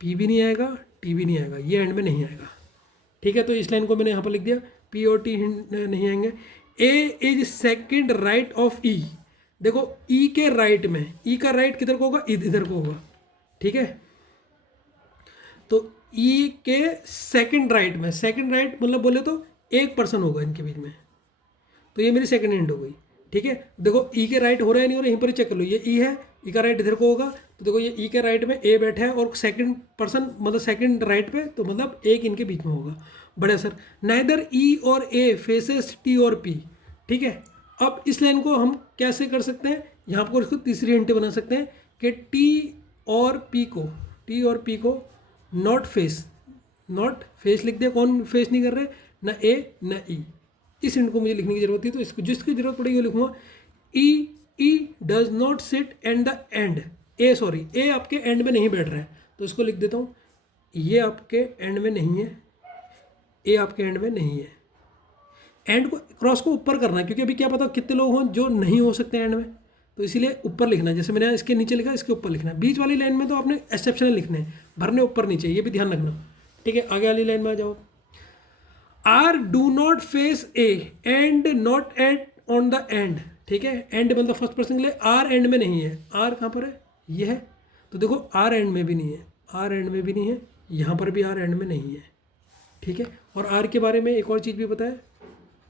पी भी नहीं आएगा, टी भी नहीं आएगा, ये एंड में नहीं आएगा। ठीक है, तो इस लाइन को मैंने यहाँ पर लिख दिया, पी और टी नहीं आएंगे। ए इज सेकेंड राइट ऑफ ई, देखो ई के राइट में, ई का राइट किधर को होगा, इधर को होगा। ठीक है, तो ई के सेकंड राइट में, सेकंड राइट मतलब बोले तो एक पर्सन होगा इनके बीच में, तो ये मेरी सेकंड हिंट हो गई। ठीक है, देखो ई के राइट हो रहा है नहीं हो रहा, यहीं पर ही चेक कर लो, ये ई है, ई का राइट इधर को होगा, तो देखो ये ई के राइट में ए बैठा है और सेकंड पर्सन मतलब सेकंड राइट पे, तो मतलब एक इनके बीच में होगा। बड़े सर, नाइदर ई और ए फेसेस टी और पी। ठीक है, अब इस लाइन को हम कैसे कर सकते हैं, यहाँ पर इसको तीसरी हिंट बना सकते हैं कि टी और पी को नॉट फेस लिख दिया, कौन फेस नहीं कर रहे, ना ए ना ई। इस हिंट को मुझे लिखने की जरूरत थी, तो इसको जिसकी जरूरत पड़ेगी वो लिखूंगा। E does not sit and the end, A आपके एंड में नहीं बैठ रहा है, तो इसको लिख देता हूँ, ये आपके एंड में नहीं है, ए आपके एंड में नहीं है। एंड को क्रॉस को ऊपर करना है, क्योंकि अभी क्या पता कितने लोग हों जो नहीं हो सकते एंड में, तो इसीलिए ऊपर लिखना है। जैसे मैंने इसके नीचे लिखा, इसके ऊपर लिखना है। बीच वाली लाइन में तो आपने एक्सेप्शनल लिखने हैं, भरने ऊपर नीचे, ये भी ध्यान रखना। ठीक है, आगे वाली लाइन में आ जाओ। R do not face A and not at on the end. ठीक है, एंड मतलब फर्स्ट पर्सन के लिए, आर एंड में नहीं है, आर कहाँ पर है, ये है, तो देखो आर एंड में भी नहीं है, आर एंड में भी नहीं है, यहाँ पर भी आर एंड में नहीं है। ठीक है, और आर के बारे में एक और चीज़ भी पता है,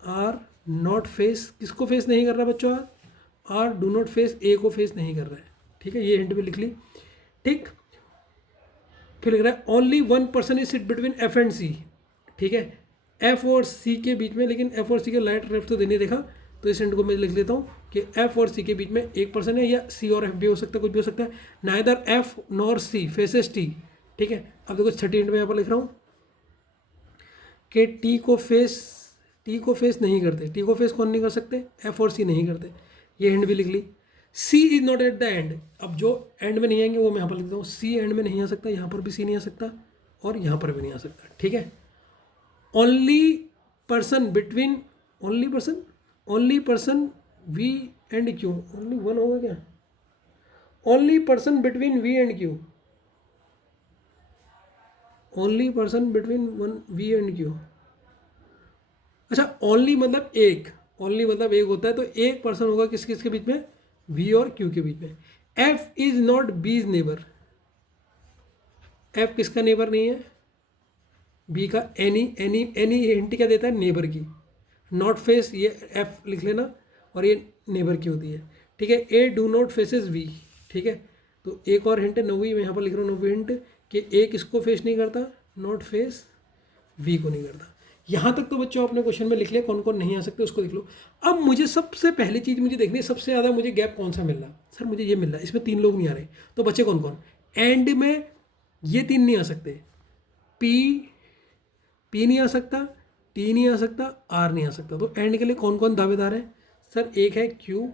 आर नॉट फेस किसको फेस नहीं कर रहा बच्चों, आर डू नॉट फेस ए को फेस नहीं कर रहा है। ठीक है, ये हिंट भी लिख ली। ठीक, फिर लिख रहा है only one person is sit between F and C. ठीक है, एफ और सी के बीच में, लेकिन एफ और सी के लाइट लेफ्ट तो देने देखा, तो इस हिंट को मैं लिख लेता हूँ कि एफ और सी के बीच में एक पर्सन है, या सी और एफ भी हो सकता है, कुछ भी हो सकता है। नाइदर एफ नॉर सी फेसेस टी। ठीक है, अब देखो छठी हिंट में यहाँ पर लिख रहा हूँ कि टी को फेस नहीं करते, टी को फेस कौन नहीं कर सकते, एफ और सी नहीं करते, ये हिंट भी लिख ली। C is not at the end, अब जो एंड में नहीं आएंगे वो मैं यहाँ पर लिख देता हूँ, सी एंड में नहीं आ सकता, यहाँ पर भी सी नहीं आ सकता और यहाँ पर भी नहीं आ सकता। ठीक है, only person V and Q, only one होगा क्या, only person between V and Q, only person between V and Q. अच्छा, ओनली मतलब एक, होता है, तो एक पर्सन होगा किस किस के बीच में, वी और क्यू के बीच में। एफ इज नॉट बीज नेबर, एफ किसका नेबर नहीं है, बी का। एनी हिंट क्या देता है, नेबर की। नॉट फेस, ये एफ लिख लेना, और ये नेबर की होती है। ठीक है, ए डू नॉट फेसेस वी। ठीक है, तो एक और हिंट है, नौवीं मैं यहाँ पर लिख रहा हूँ, नौवीं हिंट कि ए किसको फेस नहीं करता, नॉट फेस वी को नहीं करता। यहाँ तक तो बच्चों अपने क्वेश्चन में लिख लिया, कौन कौन नहीं आ सकते उसको देख लो। अब मुझे सबसे पहली चीज़ मुझे देखनी है, सबसे ज़्यादा मुझे गैप कौन सा मिल रहा, सर मुझे ये मिल रहा है, इसमें 3 लोग नहीं आ रहे, तो बच्चे कौन कौन, एंड में ये 3 नहीं आ सकते, पी नहीं आ सकता, टी नहीं आ सकता, आर नहीं आ सकता, तो एंड के लिए कौन कौन दावेदार है, सर एक है क्यू,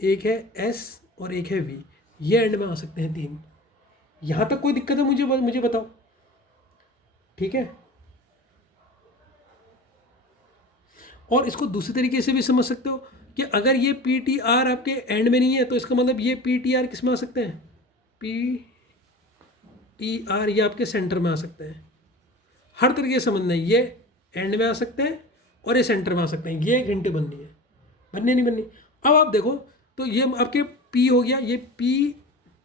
एक है एस और एक है वी, ये एंड में आ सकते हैं 3। यहाँ तक कोई दिक्कत है मुझे बताओ। ठीक है, और इसको दूसरे तरीके से भी समझ सकते हो कि अगर ये पी टी आर आपके एंड में नहीं है, तो इसका मतलब ये पी टी आर किस में आ सकते हैं, पी टी आर ये आपके सेंटर में आ सकते हैं। हर तरीके से समझना है, ये एंड में आ सकते हैं और ये सेंटर में आ सकते हैं, ये एक हिंट बननी है, बननी नहीं बननी। अब आप देखो, तो ये आपके पी हो गया, ये पी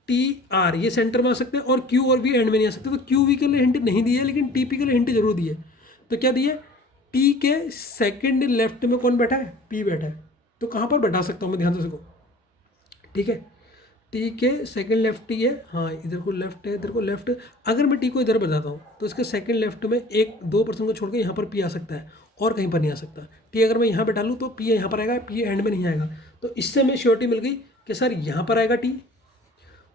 टी आर ये सेंटर में आ सकते हैं, और क्यू और वी एंड में नहीं आ सकते, तो क्यू वी के लिए हिंट नहीं दी है, लेकिन टी पी के लिए हिंट जरूर दी है। तो क्या दी है, टी के सेकंड लेफ्ट में कौन बैठा है, पी बैठा है, तो कहाँ पर बैठा सकता हूँ मैं, ध्यान से देखो। ठीक है, टी के सेकंड लेफ्ट ही है, हाँ इधर को लेफ्ट है, इधर को लेफ्ट। अगर मैं टी को इधर बताता हूँ, तो इसके सेकंड लेफ्ट में 1-2 पर्सन को छोड़ के यहाँ पर पी आ सकता है, और कहीं पर नहीं आ सकता। टी अगर मैं यहाँ बैठा लूँ तो पी यहाँ पर आएगा, पी एंड में नहीं आएगा, तो इससे मैं श्योरिटी मिल गई कि सर यहाँ पर आएगा टी,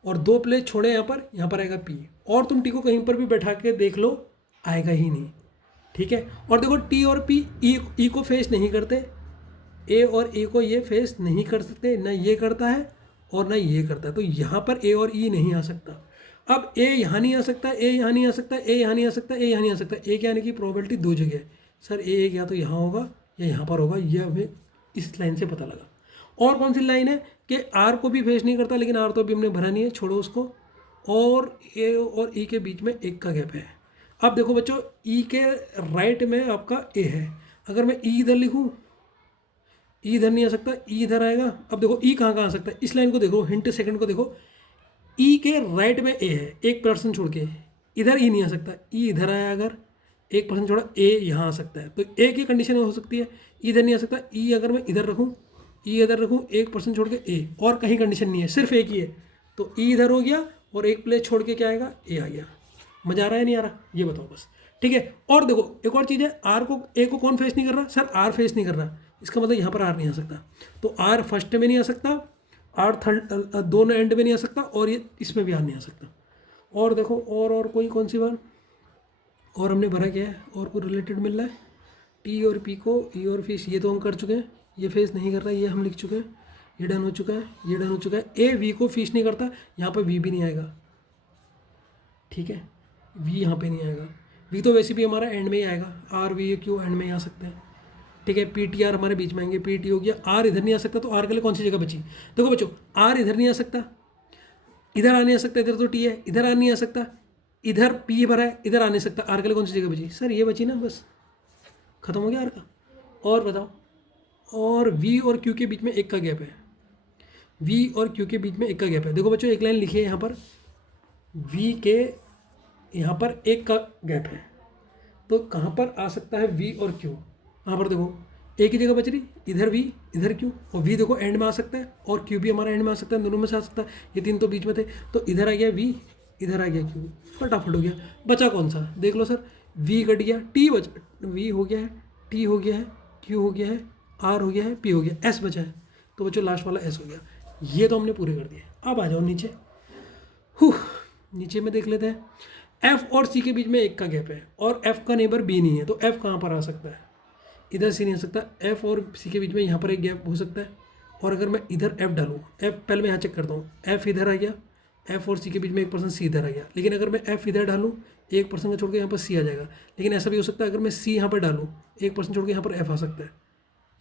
और 2 प्लेस छोड़े यहाँ पर आएगा पी, और तुम टी को कहीं पर भी बैठा के देख लो, आएगा ही नहीं। ठीक है, और देखो टी और पी ई को फेस नहीं करते, ए और ए को ये फेस नहीं कर सकते, ना ये करता है और ना ये करता है, तो यहाँ पर ए और ई नहीं आ सकता। अब ए यहाँ नहीं आ सकता, ए यहाँ नहीं आ सकता, ए यहाँ नहीं आ सकता, ए यहाँ नहीं आ सकता, ए के आने की प्रोबेबिलिटी 2 जगह है, सर ए या तो यहाँ होगा या यहाँ पर होगा, ये हमें इस लाइन से पता लगा। और कौन सी लाइन है कि आर को भी फेस नहीं करता, लेकिन आर तो अभी हमने भरा नहीं है, छोड़ो उसको। और ए और ई के बीच में एक का गैप है। अब देखो बच्चों, ई के राइट में आपका ए है, अगर मैं ई इधर लिखूँ, ई इधर नहीं आ सकता, ई इधर आएगा। अब देखो ई कहाँ आ सकता है, इस लाइन को देखो, हिंट सेकंड को देखो, ई के राइट में ए है, एक पर्सन छोड़ के, इधर ई नहीं आ सकता, ई इधर आया, अगर एक पर्सन छोड़ा ए यहाँ आ सकता है, तो ए की कंडीशन हो सकती है, इधर नहीं आ सकता। ई अगर मैं इधर रखूँ, ई इधर रखूँ, एक पर्सन छोड़ के ए, और कहीं कंडीशन नहीं है, सिर्फ एक ही है, तो ई इधर हो गया और एक प्लेस छोड़ के क्या आएगा, ए आ गया। मजा आ रहा है नहीं आ रहा, ये बताओ बस, ठीक है। और देखो एक और चीज़ है, आर को ए को कौन फेस नहीं कर रहा, सर आर फेस नहीं कर रहा, इसका मतलब यहाँ पर आर नहीं आ सकता, तो आर फर्स्ट में नहीं आ सकता, आर थर्ड दोनों एंड में नहीं आ सकता, और ये इसमें भी आर नहीं आ सकता। और देखो और कोई कौन सी बात और हमने भरा क्या है, और कोई रिलेटेड मिल रहा है, टी और पी को ई और फिश, ये तो हम कर चुके हैं, ये फेस नहीं कर रहा है, ये हम लिख चुके हैं, ये डन हो चुका है, ये डन हो चुका है। ए वी को फिश नहीं करता, यहाँ पर वी भी नहीं आएगा, ठीक है, वी यहाँ पे नहीं आएगा, वी तो वैसे भी हमारा एंड में ही आएगा, आर वी क्यू एंड में ही आ सकते हैं, ठीक है। पी टी आर हमारे बीच में आएंगे, पी टी हो गया, आर इधर नहीं आ सकता, तो आर के लिए कौन सी जगह बची, देखो बच्चों, आर इधर नहीं आ सकता, इधर आ नहीं आ सकता, इधर तो टी है, इधर आ नहीं आ सकता, इधर पी भरा है, इधर आ नहीं सकता, आर के लिए कौन सी जगह बची, सर ये बची ना, बस खत्म हो गया आर का। और बताओ, और वी और क्यू के बीच में एक का गैप है, वी और क्यू के बीच में एक का गैप है। देखो बच्चों एक लाइन लिखी है यहाँ पर, वी के यहाँ पर एक का गैप है, तो कहाँ पर आ सकता है वी और क्यू, यहाँ पर देखो एक ही जगह बच रही, इधर वी इधर क्यू, और वी देखो एंड में आ सकता है और क्यू भी हमारा एंड में आ सकता है, दोनों में से आ सकता है, ये तीन तो बीच में थे, तो इधर आ गया वी, इधर आ गया क्यू, फटाफट हो गया। बचा कौन सा, देख लो सर, वी कट गया, टी बच, वी हो गया है, टी हो गया है, क्यू हो गया है, आर हो गया है, पी हो गया, एस बचा है, तो बच्चों लास्ट वाला एस हो गया। ये तो हमने पूरे कर दिए। अब आ जाओ नीचे, नीचे में देख लेते हैं, एफ और सी के बीच में एक का गैप है और एफ का नेबर बी नहीं है, तो एफ कहाँ पर आ सकता है, इधर से नहीं आ सकता, एफ और सी के बीच में यहाँ पर एक गैप हो सकता है, और अगर मैं इधर एफ डालूँ, एफ पहले मैं यहाँ चेक करता हूँ, एफ इधर आ गया, एफ और सी के बीच में एक पर्सन सी इधर आ गया, लेकिन अगर मैं एफ इधर डालूँ, एक पर्सन को छोड़ के यहाँ पर सी आ जाएगा, लेकिन ऐसा भी हो सकता है अगर मैं सी यहाँ पर डालूँ, एक पर्सन छोड़ के यहाँ पर एफ आ सकता है,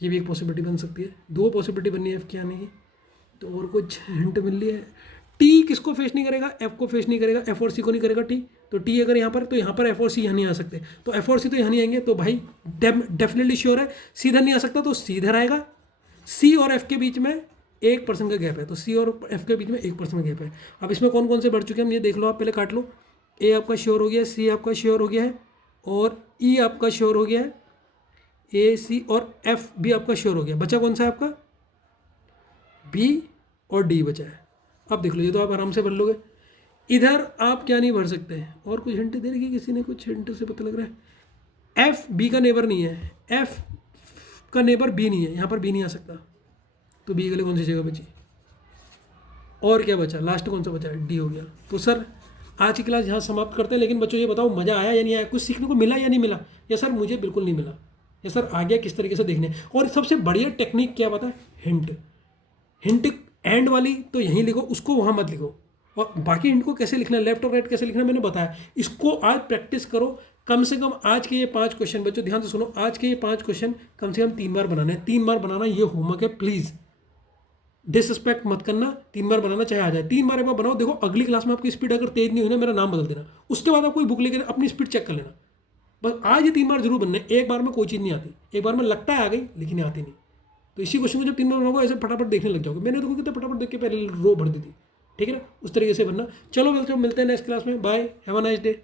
ये भी एक पॉसिबिलिटी बन सकती है। दो पॉसिबिलिटी बननी है एफ की आने की, तो और कुछ हिंट मिल रही है। टी किसको फेस नहीं करेगा, एफ को फेस नहीं करेगा, एफ और सी को नहीं करेगा टी, तो टी अगर यहाँ पर, तो यहाँ पर एफ और सी यहाँ नहीं आ सकते, तो एफ और सी तो यहाँ नहीं आएंगे, तो भाई डेफिनेटली श्योर है सी इधर नहीं आ सकता, तो सी इधर आएगा। सी और एफ के बीच में एक पर्सन का गैप है, तो सी और एफ के बीच में एक पर्सन का गैप है। अब इसमें कौन कौन से बढ़ चुके हैं हम ये देख लो, आप पहले काट लो। ए आपका श्योर हो गया है, सी आपका श्योर हो गया है, और ई आपका श्योर हो गया है, ए सी और एफ भी आपका श्योर हो गया। बचा कौन सा है आपका, बी और डी बचा है। अब देख लो, ये तो आप आराम से भर लोगे। इधर आप क्या नहीं भर सकते, और कुछ हिंट दे रही किसी ने, कुछ हिंट से पता लग रहा है। एफ बी का नेबर नहीं है, एफ का नेबर बी नहीं है, यहाँ पर बी नहीं आ सकता, तो बी के लिए कौन सी जगह बची, और क्या बचा, लास्ट कौन सा बचा है, डी हो गया। तो सर आज की क्लास यहाँ समाप्त करते हैं, लेकिन बच्चों ये बताओ मज़ा आया या नहीं आया, कुछ सीखने को मिला या नहीं मिला, या सर मुझे बिल्कुल नहीं मिला, या सर आ गया किस तरीके से देखने। और सबसे बढ़िया टेक्निक क्या पता है, हिंट, हिंट एंड वाली तो यहीं लिखो, उसको वहाँ मत लिखो, और बाकी हिंट को कैसे लिखना है, लेफ्ट और राइट कैसे लिखना है मैंने बताया, इसको आज प्रैक्टिस करो। कम से कम आज के ये 5 क्वेश्चन, बच्चों ध्यान से सुनो, आज के ये 5 क्वेश्चन कम से कम 3 बार बनाने हैं, 3 बार बनाना ये होमवर्क है, प्लीज़ डिसरिस्पेक्ट मत करना, 3 बार बनाना चाहे आ जाए, 3 बार एक बार बनाओ। देखो अगली क्लास में आपकी स्पीड अगर तेज नहीं हुई ना, मेरा नाम बदल देना, उसके बाद आप कोई बुक लेकर अपनी स्पीड चेक कर लेना। बस आज ये 3 बार जरूर बनने, एक बार में कोई चीज़ नहीं आती, एक बार में लगता है आ गई लेकिन आती नहीं। तो इसी क्वेश्चन को जब 3 बार बनाओगे ऐसे फटाफट देखने लग जाओगे। मैंने तो कितना फटाफट देख के पहले रो भर दी थी, ठीक है ना, उस तरीके से बनना। चलो मिलते हैं नेक्स्ट क्लास में, bye, have a nice day.